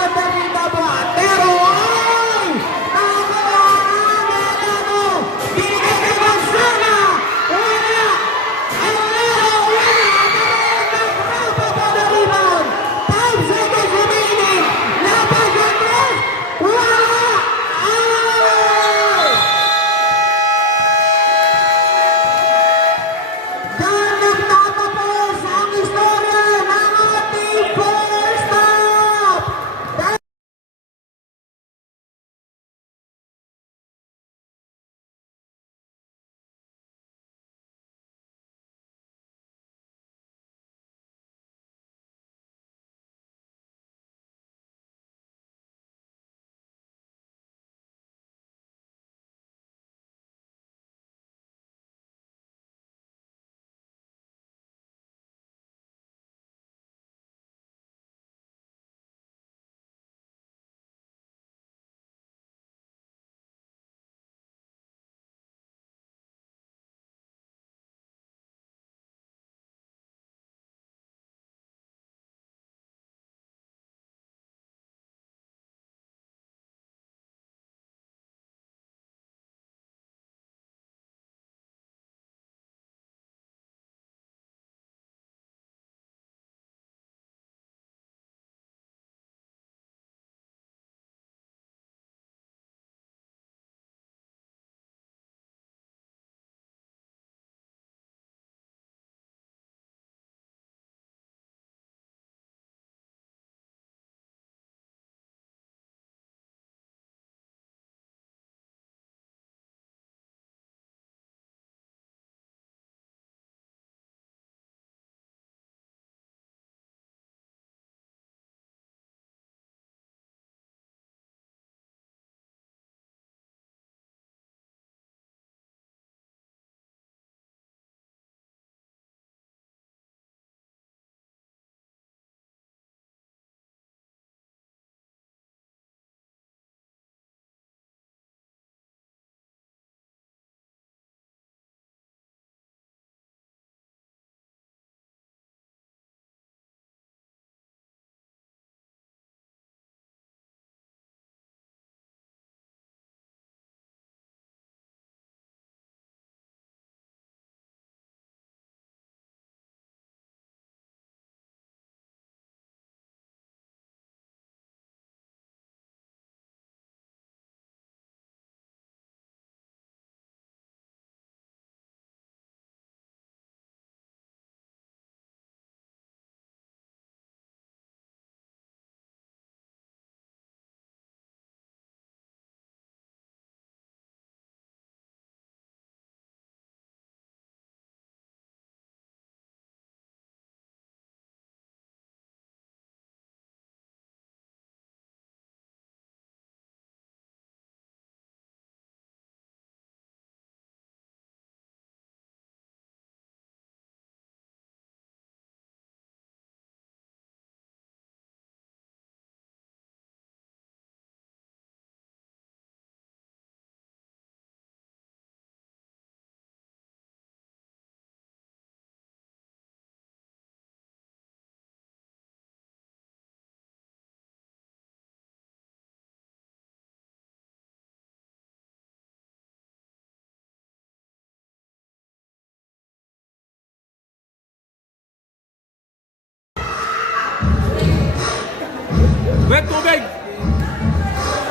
Wait, tubig!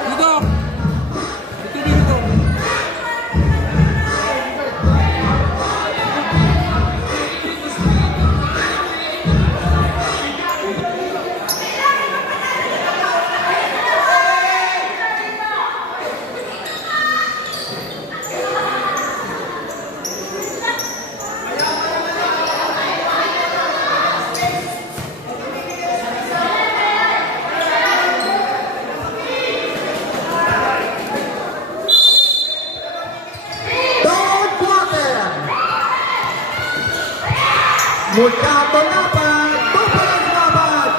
Dito! May tubig dito! Third quarter. Mutado na pa. Tupalang laban.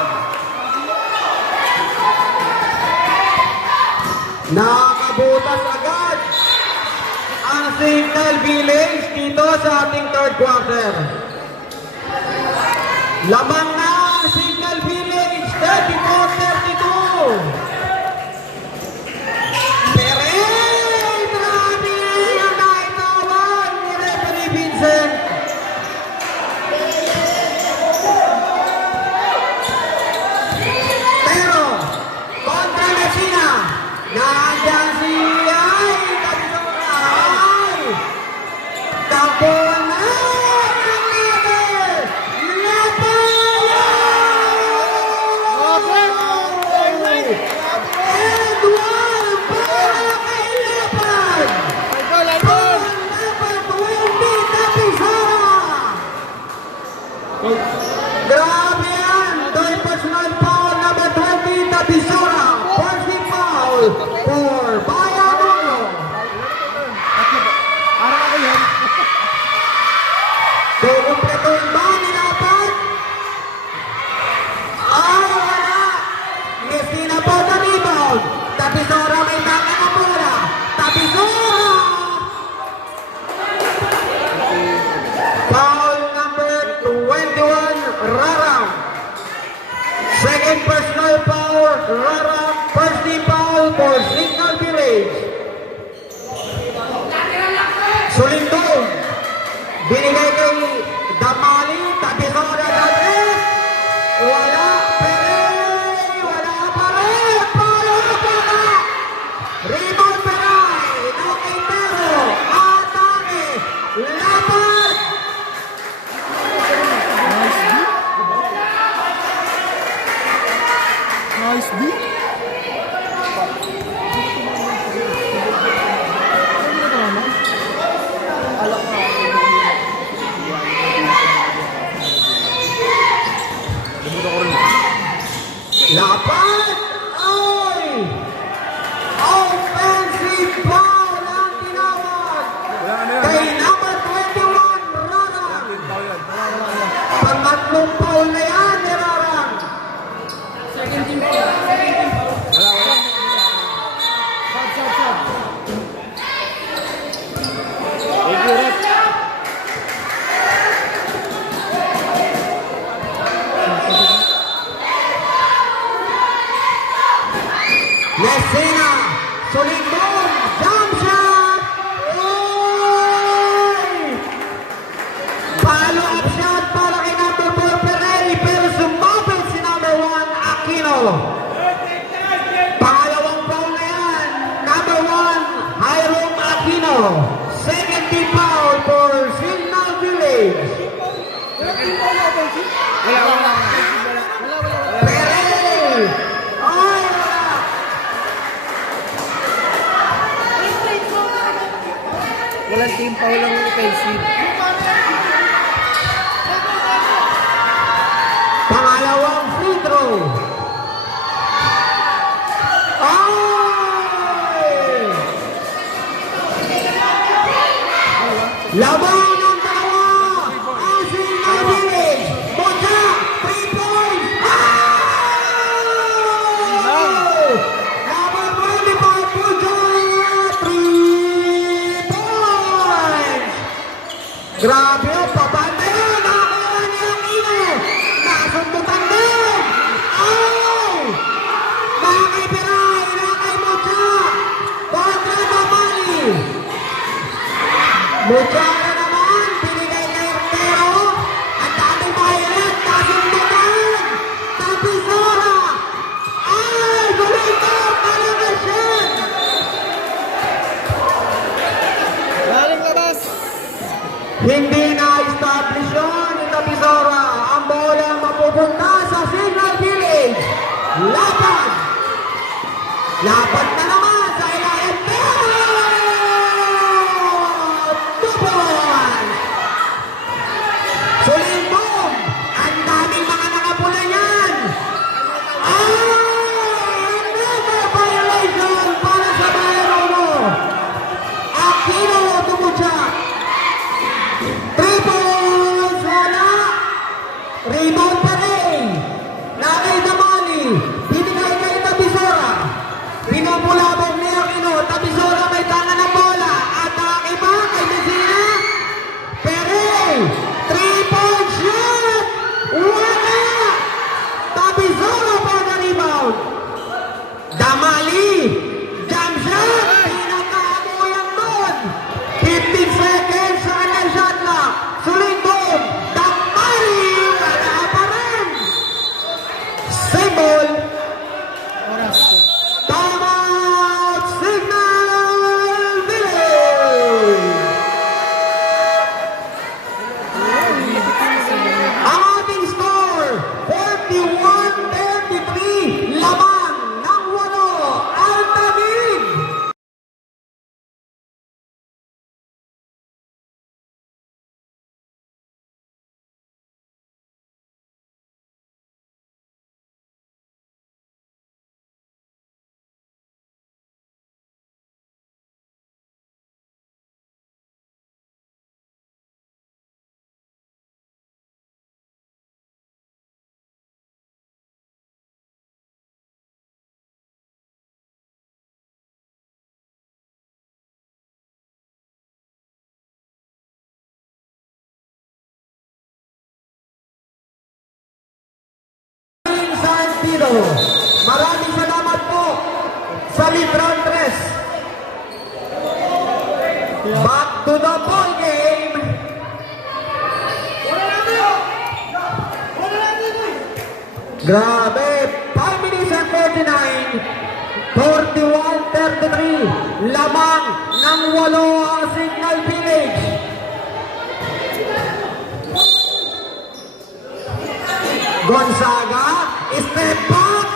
Nakabutas agad ang Signal Village dito sa ating third quarter. Lamang na ang Signal Village, 34-32. Perel! Grabe ang naitawan ni Referee Vincent. Pero, kontra na sila. Nandiyan si Ay, Kapitong Ay. Tapon na ang leader. Laban! And one para kay Laban. Goal number 20, Tapisara. Grabe yan! Dahil personal foul number 20, Tapisara. Forcing foul for Bayanuno. So, kumpleto ba nilapat? Ay, wala! Messina po sa rebound. Tapisora may taka na bola. Tapisora! Foul number 21, Raram. Second personal foul, Raram. First team foul for Signal Village. Sulindong. Binigay kay Damali. Tapisora natin. Wala. Peray. Wala pa rin. Palo na pala. Rebound Peray. Okay, pero. Atake. Laban. Nice D. Laban. Ay. Offensive foul ang tinawag. Kay number 21, Rarang. Pangatlong foul na yan ni Rarang. Messina, Sulindong, jump shot! Oy! Follow-up shot para kay number 4 Perelli, pero sumabit si number 1 Aquino. Pangalawang foul na yan, number 1 Hiram Aquino. Second team foul for Signal Village. Perelli! Ay, wala! Walang team foul lang kay Sid. Pangalawang free throw. Ay! Laban ng dalawa. Ang Signal Village. Bocha, 3 points. Ay! Number 25, Bocha, 3 points. Grabe, pabanda yan. Nakakuha niya ang ino. Nasundutan din. Ay! Nakay Piray, nakay Mocha. Kontra Damali. Mocha na naman. Binigay kay Artero. Ang daming violet. Nasundutan. Tapisora. Ay! Hindi na-establish yun ni Tapisora. Ang bola mapupunta sa Signal Village. Lapad! Lapad na naman sa ilalim. Two points! Sulindong! Ang daming mga nakapula yan! Another violation para sa Bayero. Aquino Tumucha. 3 points! Wala! Rebound pa rin! Nanay Damali, binigay kay Tapisora. Pinupulabog ni Aquino. Tapisora may tanga ng bola. Atake ba kay Messina? Pere! 3-point shot! Wala! Tapisora pa na rebound. Damali! Jump shot! Pinagkakamuyang doon! 15 seconds sa kanyang shot clock. Sulindong! Damali! Wala pa rin! Symbol! Timeout! Signal Village! Ang ating score, 41-33, lamang ng 8 ang Taguig! Santido. Maraming salamat po sa Litron 3. Back to the ball game. Grabe, 5 minutes and 49. 41-33. Lamang ng 8 ang Signal Village. Gonzaga, step back,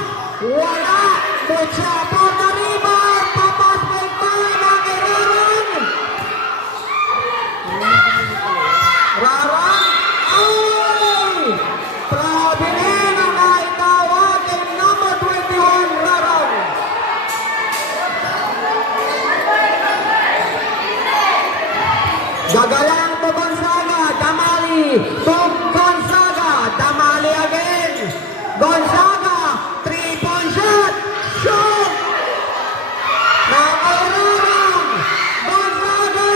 wala, Mucha for the rebound, papas may tayo ng Raran. Raran, ay! Grabe rin ang naitawag kay number 21, Raran. Gagalang to Gonzaga, Damali, to Gonzaga, Damali again. Gonzaga, 3-point shot, shoot! Nakaururang, Gonzaga,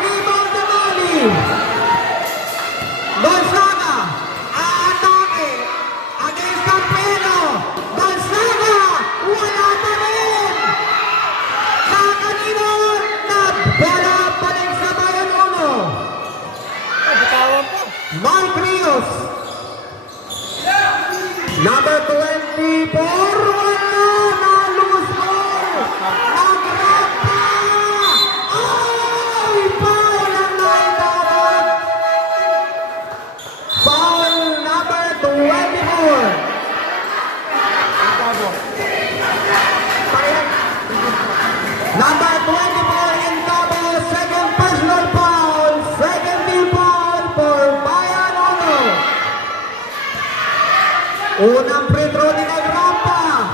rebound Damali. Gonzaga, aatake, against Campelo. Gonzaga, wala pa rin. Kakanino, bola balik sa Bayan 1. Mike Rios. Number 24, wala na lumusor. Nagrampa. Ay, foul ang naitawag. Foul number 24. Number 24 in Cabo, second personal foul, second team foul for Bayan 1. Unang free throw ni Nagrampa,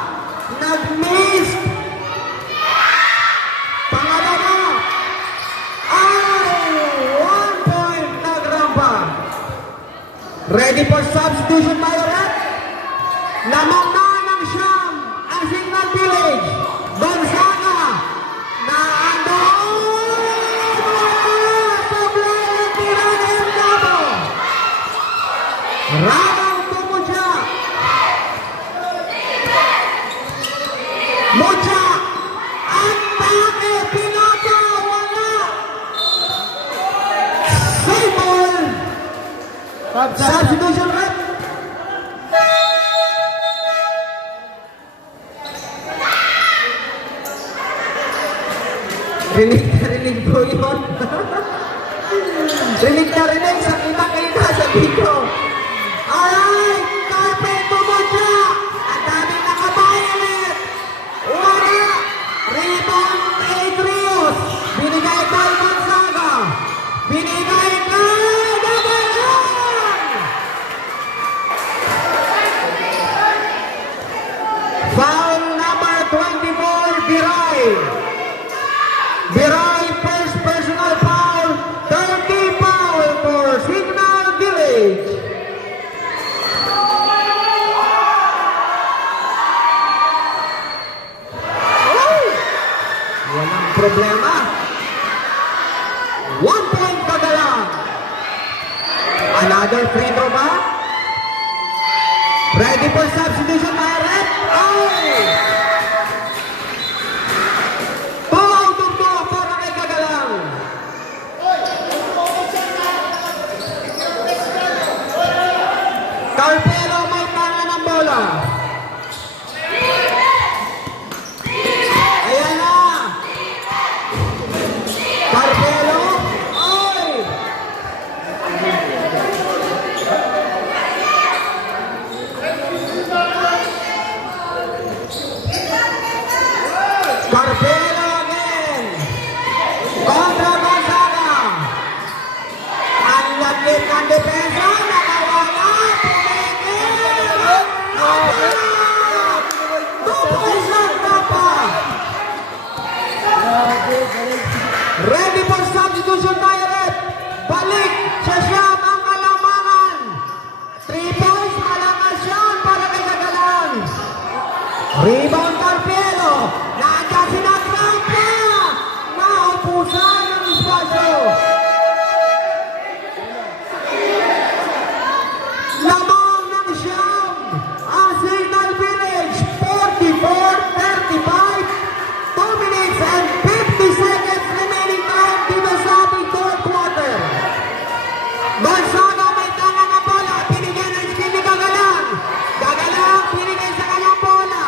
nag-miss. Pangalawa, ay 1 point Nagrampa. Ready for substitution tayo ulit. Lamang na ng siyam ang Signal Village. Gonzaga na andoon. Problema tira ni Cabo. Ramang Tumucha. Mucha. Atake. Pinaka. Wala. Save ball. Substitution rep. Rinig po yun. Rinig na rinig sa kita-kita sa video. Alright, carpet tumutya. Ang daming nakabayalit. Wala. Rebound Adrius. Binigay kay Gonzaga. Binigay kay Gagalan. Foul number 24, Biray. Biray, first personal foul. 30 foul for Signal Village. Oh! Walang problema. 1 point Gagalan. Another free throw ba? Ready for substitution by Red. Oh! 2 out of 2 para kay Gagalan. Carpelo may tanga ng bola. Ayan na. Carpelo. Oy! Carpelo again. Contra Gonzaga. Ang lagit ng depensa. Nakawala. Pumigil. Tupoy sa tapa. Ready for substitution tayo rep. Balik sa siyam ang kalamangan. 3 points. Malakas yan para kay Gagalan. Rebound Carpelo. Nandiyan si Natrapa. Naupusan ang espasyo. Lamang ng siyam. Ang Signal Village. 44-35. 2 minutes and 50 seconds remaining time dito sa ating third quarter. Gonzaga may tanga ng bola. Binigyan ng skin ni Gagalan. Gagalan binigay sa kanyang bola.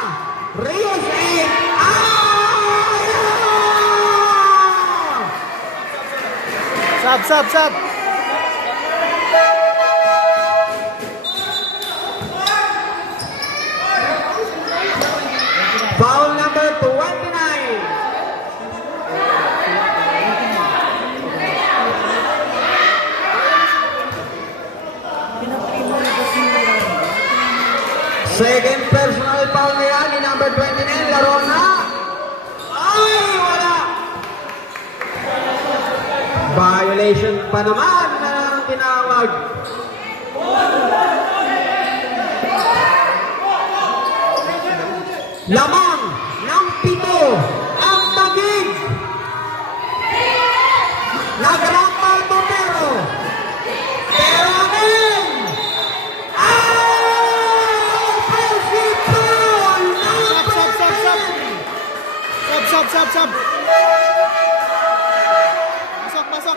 Rios 8. Sab. Foul number 29. Second personal foul na yan ni number 29. Laro na. Ay, wala. Violation pa naman na ang tinawag. Lamang ng 7 ang Taguig. Nagrampa ang Bombero. Pero again. Offensive foul. Number 10. Sab.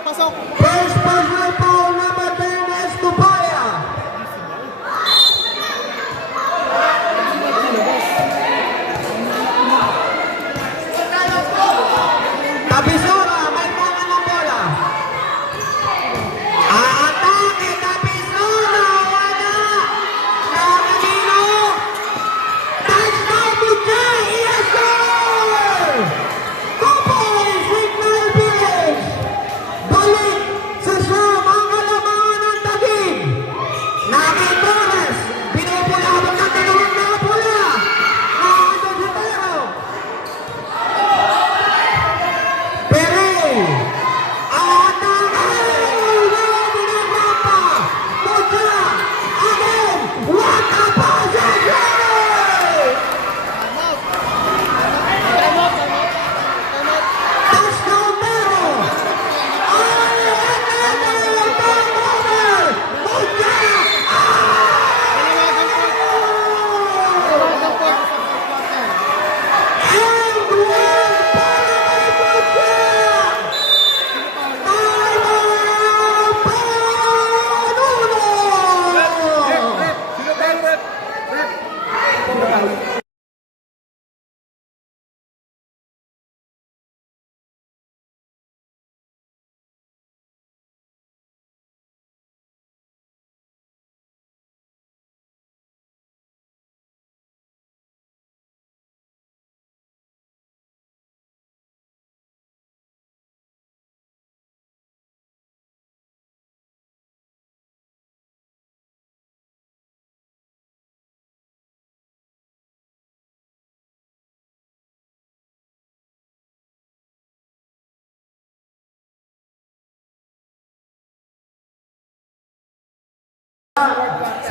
Pasok. First personal foul number 10 is Tupaya. Tabisura, may tanga ng bola. Atake, Tabisura, wala. Nakagino. Touchdown to Jay, yes sir! Couple, Signal Village. Balik sa siyam ang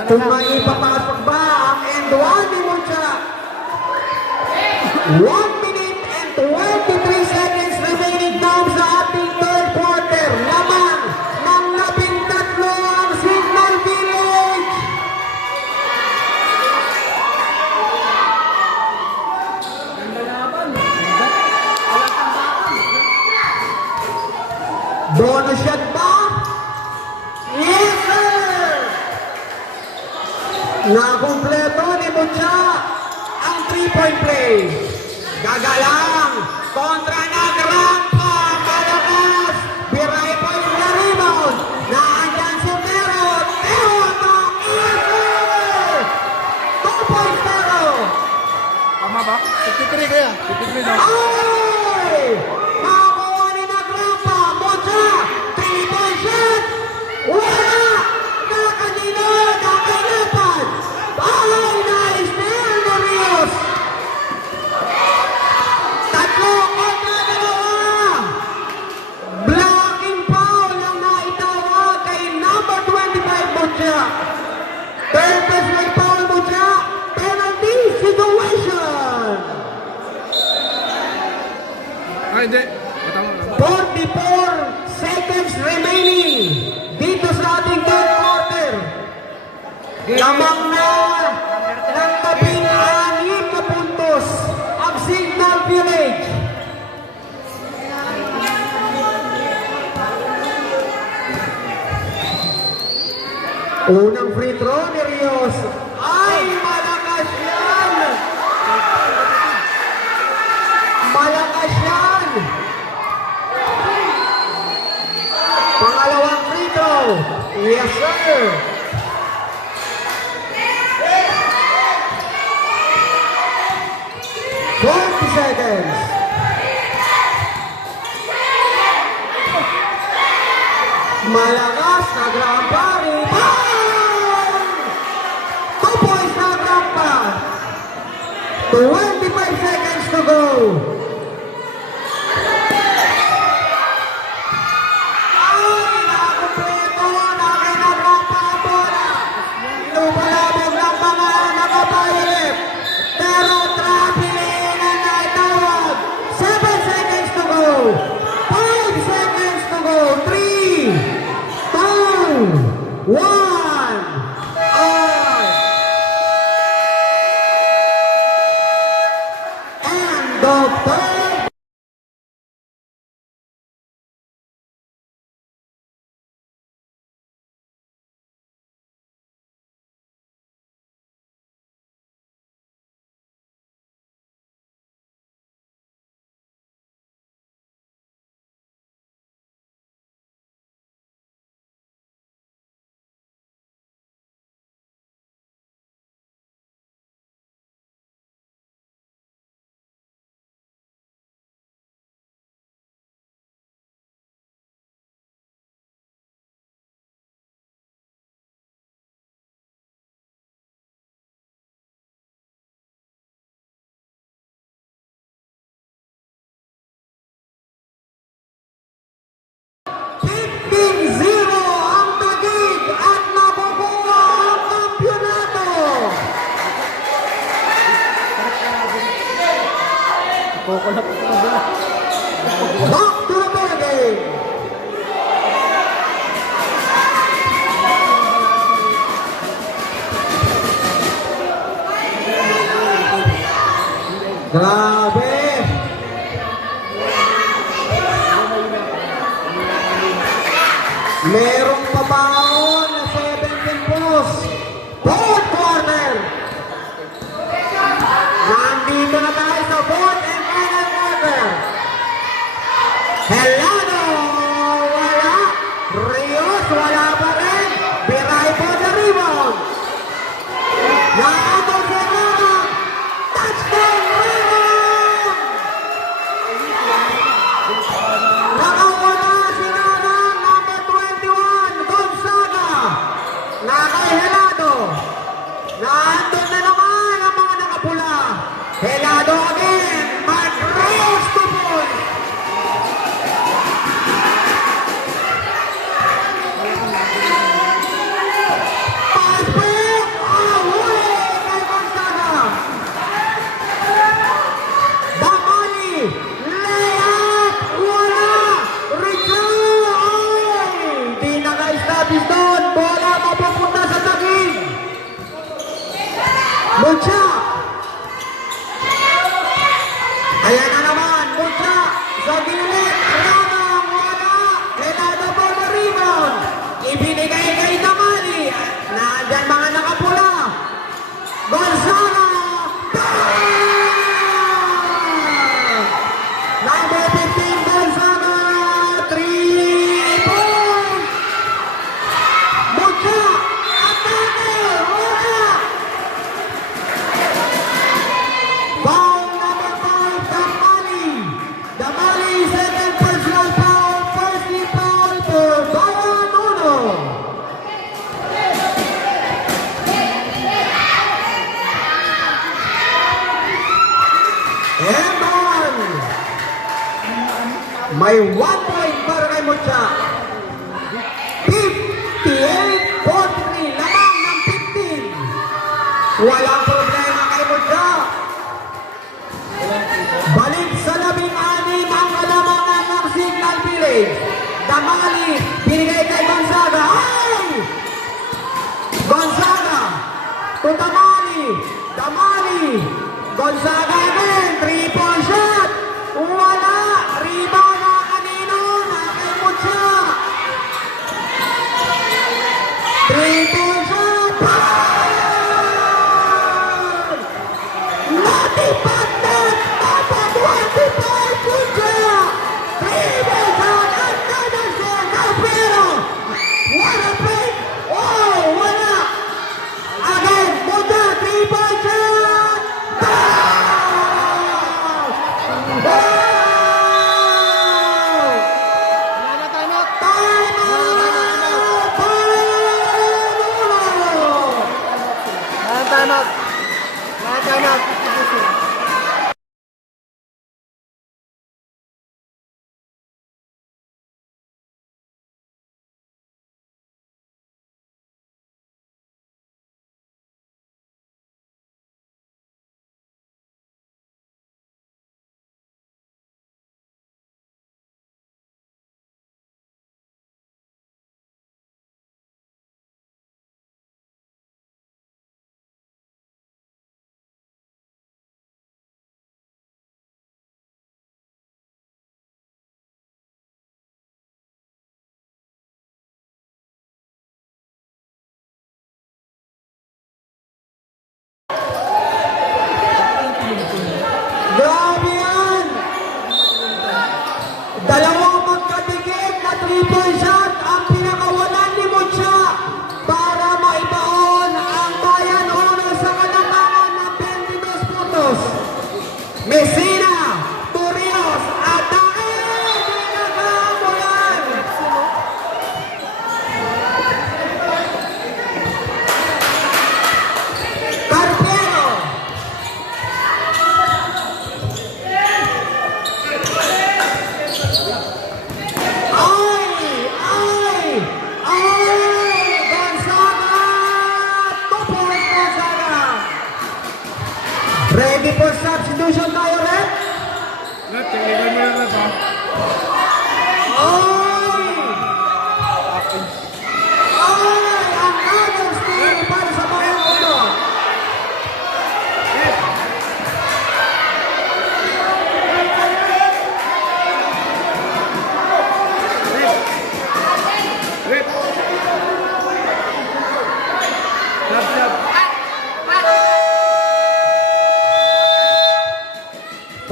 kung maipapasok ba ang end 1 ni Mucha. 1 minute and 23 seconds remaining now sa ating third quarter. Lamang ng 13 ang Signal Village. Bonus shot ba? Yes, sir! Nakumpleto ni Mucha ang 3-point play. Gagalang kontra na Grampa. Malakas. Biray po yung rebound. Naandyan si Tero. Tero ang easy! 2 points Tero. Tama ba? 53 kaya. 53 daw. Ay! Nakakuha ni na Grampa. Mucha. 3-point shot. Wala! Nakanino. Nakanapan. Ay! Na-steal ni Rios. Tatlo kontra dalawa. Blocking foul ang naitawag kay number 25 Mucha. Third personal foul Mucha. Penalty situation. Ay, hindi. Tama. 44 seconds remaining dito sa ating third quarter. Lamang na ng 16 na puntos ang Signal Village. Unang free throw ni Rios. Ay, malakas yan! Malakas yan! Pangalawang free throw. Yes, sir. Seconds. Malakas na Grampa. Rebound! 2 points na Grampa. 25 seconds to go. Ay, nakakumpleto. Nakinagrampa ang bola. Inubalabog ng mga nakapailip. Pero traveling ang naitawag. 7 seconds to go. 5 seconds to go. 3, 2, 1. End of third. Ang Taguig at nakukuha ang kampyonato. Back to the ball game. Grabe. Merong pabaon na 17 points. Fourth quarter. Nandito na tayo sa fourth and final quarter. Helado, wala. Rios, wala pa rin. Biray po sa rebound. Nakato si Rara. Touchdown, rebound! Nakawala si Rara, number 21. Go Ayan na naman, Mucha sa gilid, Ramang, wala. Renado po na rebound. Ibinigay kay Damali. Nandyan mga nakapula. Gonzaga. Number 15, Gonzaga. 3 points. Mucha. Atake. Wala. Foul number 5, Damali. Damali, second personal foul. First team foul for Bayan Uno. And on. May 1 point para kay Mucha. 58-43. Lamang ng 15. Walang problema kay Mucha. Balik sa 16 ang kalamangan ng Signal Village. Damali, binigay kay Gonzaga. Ay! Gonzaga to Damali. Damali. Gonzaga again. 3-point shot. Wala. Rebound na kanino. Na kay Mucha. 3-point shot. Bang! Natipat na. Dapat 25 Mucha. 3-point shot. At nanasyan na pero. Wala break. Oh, wala. Again, Mucha. 3-point shot. Bang! Bang! Wala na timeout. Time out! Wala na timeout. Wala na timeout. Grabe yan! Dalawang magkadikit na 3-point shot ang pinakawalan ni Mucha para maibaon ang Bayan Uno sa kalamangan ng 22 puntos. Messina, Torrijos, atake! Ginagawa mo yan! Carpero! Ready for substitution tayo, Red? Red, tingnan mo yan, Red, ha? Ay! Ay! Ang agad steal para sa Bayan Uno. Red! Lab, lab.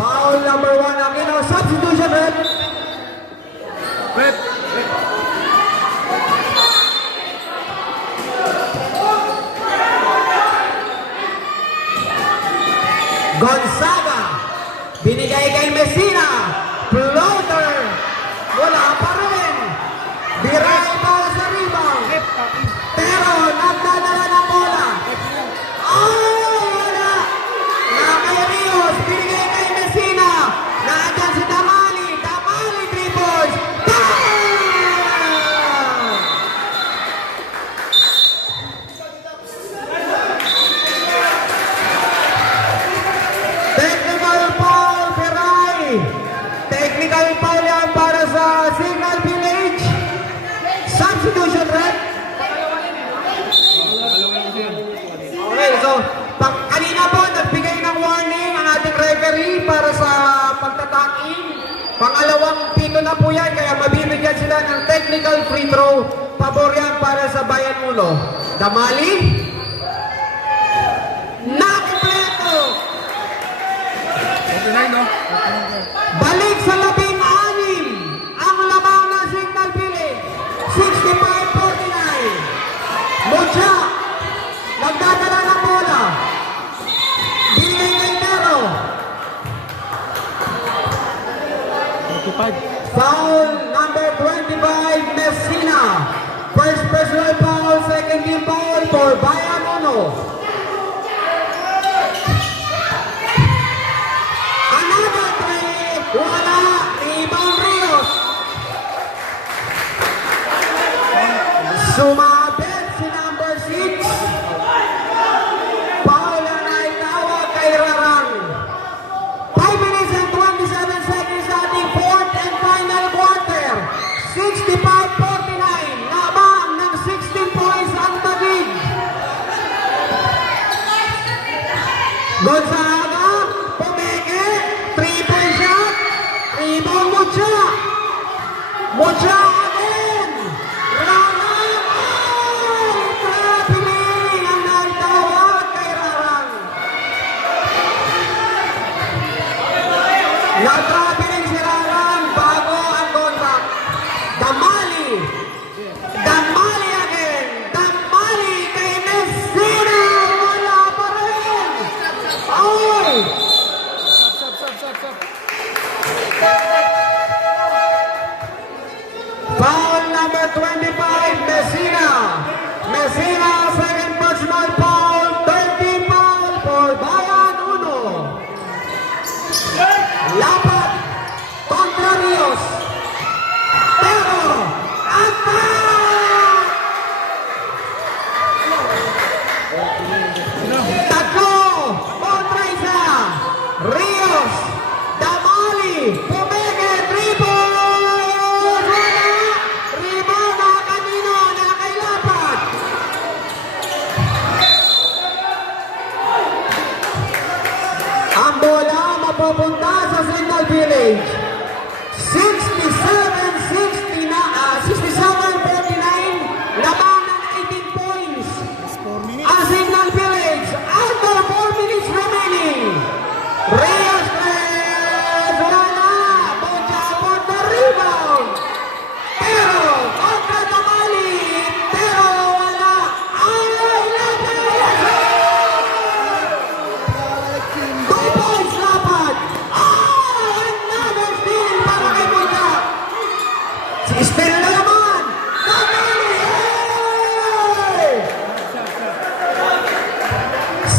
Foul number 1 ang substitution, Red. Red! Gonzaga. Binigay kay Messina. Floater. Wala pa rin. Diray ball sa rebound. Pero nagdadala ng bola. Ay, wala. Na kay Rios. Binigay kay Messina. Nandyan si Damali. Damali 3 points. Bang! Technical foul, Ferrari. Technical foul yan para sa Signal Pangalawang pito na po yan, kaya mabibigyan sila ng technical free throw. Pabor yan para sa Bayan Uno. Damali. Nakumpleto. 49, no? Balik sa 16. Ang lamang ng Signal Village. 65-49. Mucha. Nagdadala ng bola. Bigay kay Tero. 45. Foul number 25, Messina. First personal foul, second team foul for Bayan Uno. Another three, wala, Rebound Rios. Sumabit si number 6. Foul ang naitawag kay Rarang. 5 minutes and 27 seconds sa ating fourth and final quarter. 65-49. Lamang ng 16 points ang Taguig. Gonzaga, Pumeke, 3-point shot. Rebound Mucha. Mucha again. Rarang. Oh! Traveling ang naitawag kay Rarang. Natrapiling si Rarang bago ang contract. Damali. Damali again. Damali kay Messina. Wala pa rin. Oy! Foul number 25, Messina. Messina, second personal foul. 13 foul for Bayan Uno. Lapat kontra Rios. Pero attack! Tatlo kontra isa. Rios, Damali, Pumeke, 3 balls. Wala. Rebound na kanino na kay Lapat. Ang bola mapupunta sa Signal Village. 67-49, lamang ng 18 points. Ang Signal Village, under 4 minutes remaining. Reyes Tres, wala. Bocha for the rebound. Pero, kontra Damali. Pero, wala. Ay, Lapat! 2 points, Lapat. Oh, another steal para kay Bocha. Steal na naman. Damali! Hey!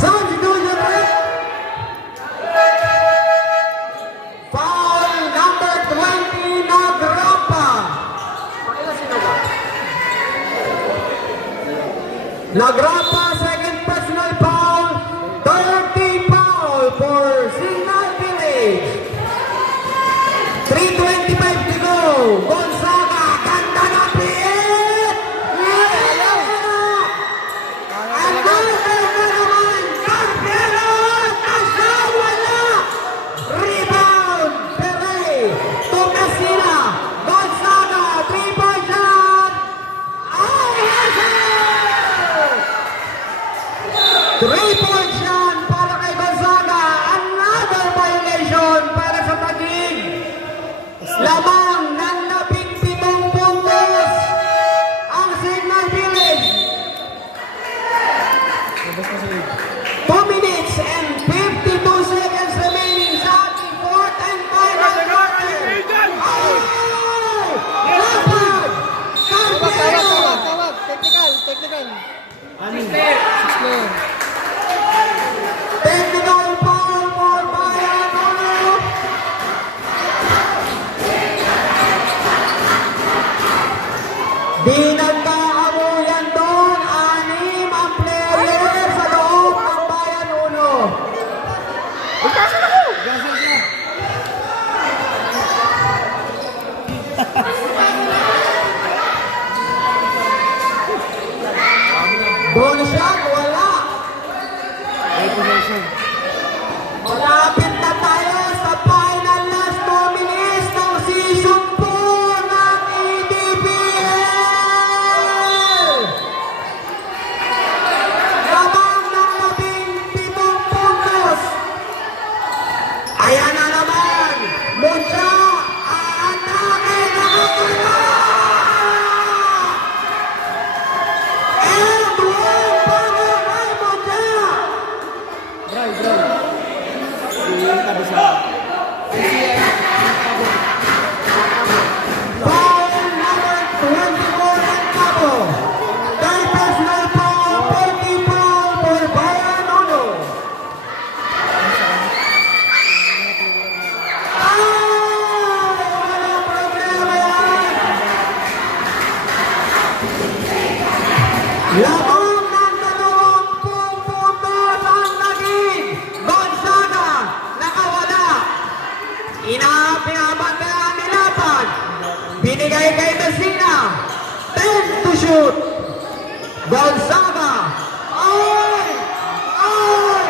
Substitution rate. Foul number 20, Nagrapa. Nagrapa, second personal foul. 30 foul for Signal Village. 3:25 to go. Gonzaga, ganda na pit. Another na naman. Campero, wala. Rebound, Pere. To Messina. Gonzaga, 3-point shot. Oh, yes! Pinabantayan ni Lapad. Binigay kay Messina. 10 to shoot. Gonzaga. Ay! Ay!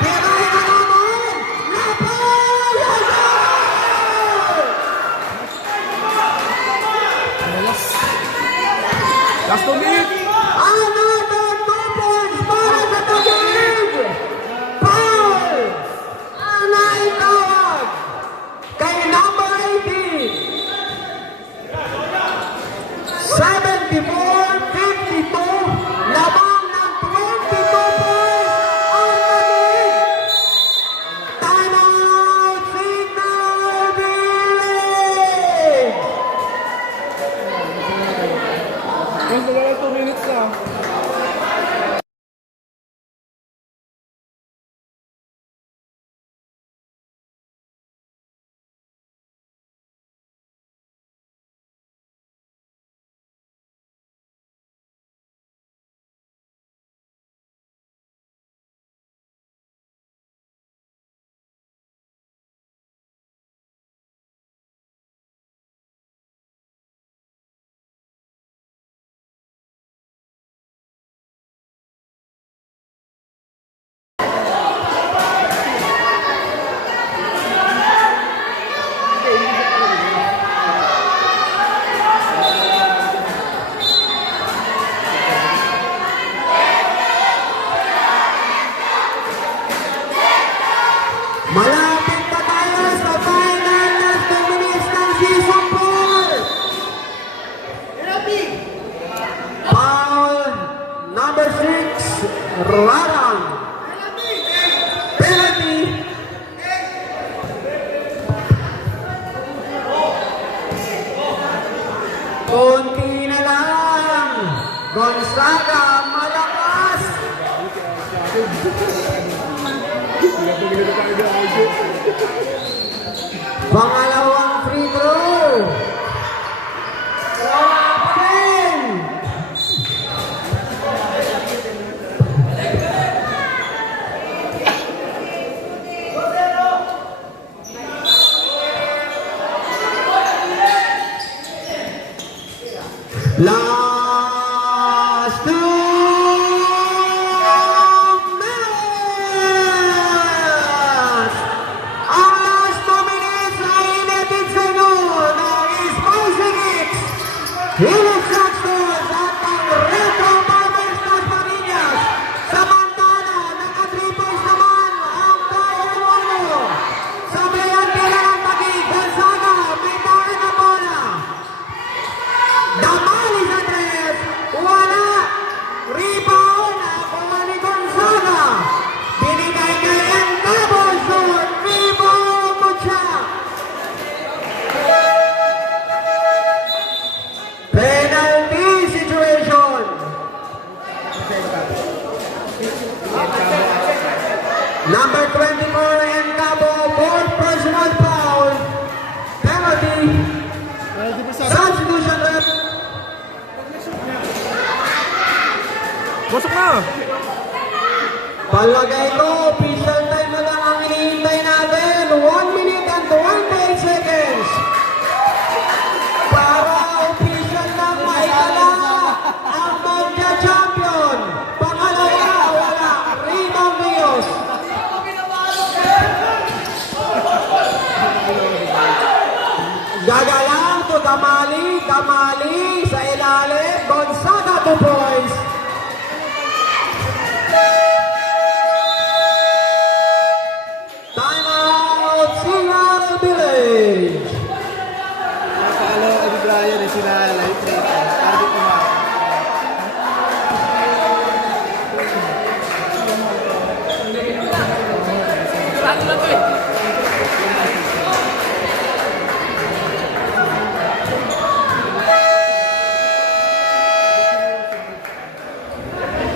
Binigay na naman. Lapad! Last 2 minutes. Another 2 points para sa Taguig! Foul! Ana itawag kay number 18. 74-52, lamang ng 22 points ang Taguig! Time out! Signal Village! Mas wala 2 minutes na. Malapit na tayo sa final na 2 minutes ng Season 4. Foul number 6, Rarang. Penalty. Konti na lang. Gonzaga, malakas. Pangalawang free throw. Wala pa rin. Last 2 minutes! Ang last 2 minutes ay inatid sa inyo ng Spicy Kicks, Philip Saxtons at ang Retro Bombers ng Pamillas. Samantala, naka-3 points naman ang Bayern Mono. Sabayan tira ng Taguig, Gonzaga, may tawid na bola. Damalis Andres, wala. Rebound, nakuha ni Gonzaga. Binigay kay Encaboson, rebound Butchak. Penalty situation. Number 24, Encabo, fourth personal foul. Penalty. Substitution ref. Pasok na. Palagay ko, official time na lang ang hinihintay natin. 1 minute and 28 seconds. Para official na maitala ang magja-champion. Pangalawa, wala. Rebound Rios. Gagalang to Damali sa ilalim. Gonzaga 2 points. Time out, Signal Village. Nakakalo ka ni Brian eh, sinalay. Target ko na.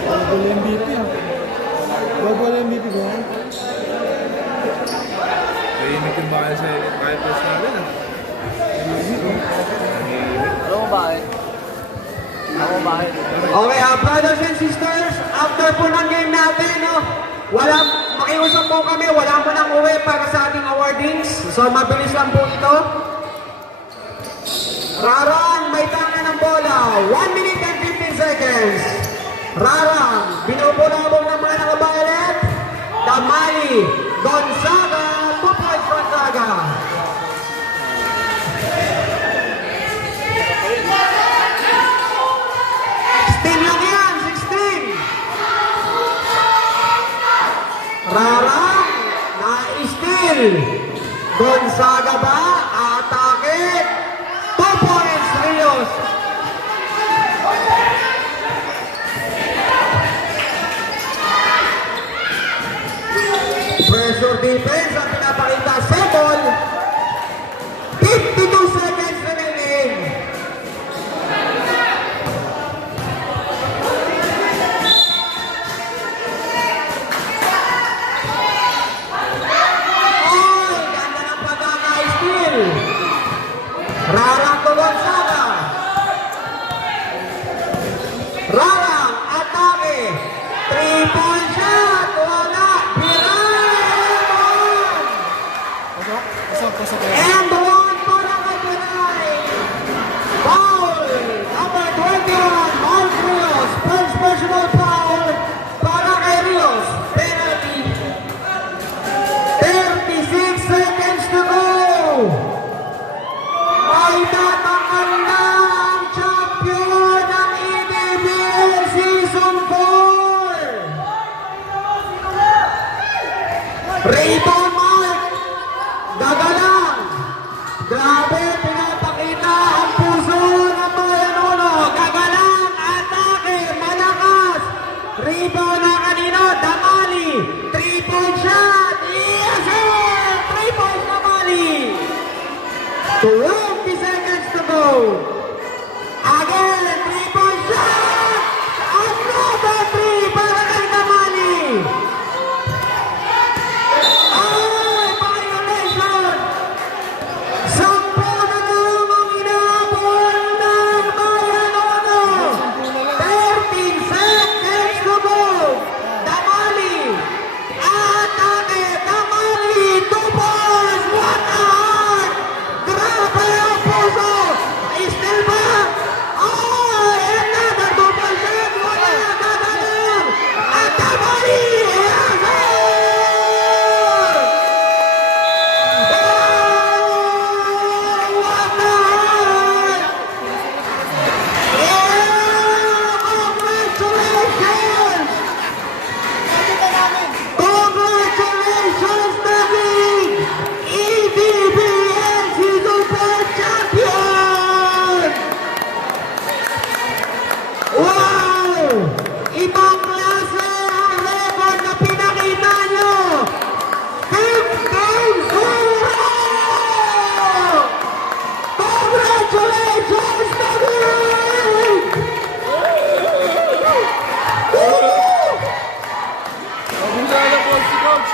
Bagol MVP ah. Bagol MVP ko. Nahihimik yung bahay sa rifles natin. Okay, brothers and sisters, after po ng game natin, no, walang Makiusap po kami, wala mo nang uwi para sa ating awardings. So mabilis lang po ito. Rarang, may tanga ng bola. 1 minute and 15 seconds. Rarang, binubulabog ng mga nakabayalet. Damali, Gonzaga, 2 points Gonzaga. Lang yan, 16. Rarang, na-steal. Gonzaga ba? Atake. 2 points, Rios. Pressure defense ang pinapakita sa ball. 52 seconds remaining. Oy, ganda ng pagkaka-steal. Rarang to Gonzaga. Rarang, atake. 3-point shot. Wala. Biray. Pasok. And one para kay Biray. Foul. Number 21, Mark Rios. First personal foul para kay Rios. Penalty. 36 seconds to go. Ay tatanggal na ang champion ng EDBL Season 4. Rayton Mark. Gagalang. Grabe, pinapakita ang puso ng Bayanono. Gagalang, atake, malakas. Rebound na kanino, Damali. 3-point shot. Yes, sir! 3 points Damali. 20 seconds to go. Again, 3-point shot. Another 3 para kay Damali. Ay, violation. 10 na lang ang inaabol ng Bayanono. 13 seconds to go. Damali. Atake, Damali. 2 points. What a heart. Grabe ang puso. Still ba? Oh, another 2-point shot. Wala, gagaling. At Damali. Yes, sir! Congratulations, David! EDBL Season 4 Champion! Wow! Ibang klase ang record na pinakita nyo! 15-0! Congratulations, David! Abusado po si Coach.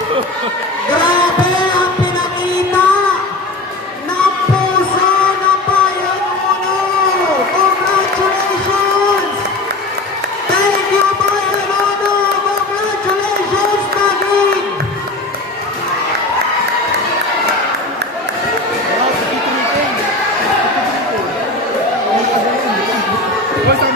Grabe ang pinakita ng puso ng Bayanono! Congratulations! Thank you, Bayanono! Congratulations, David! Basta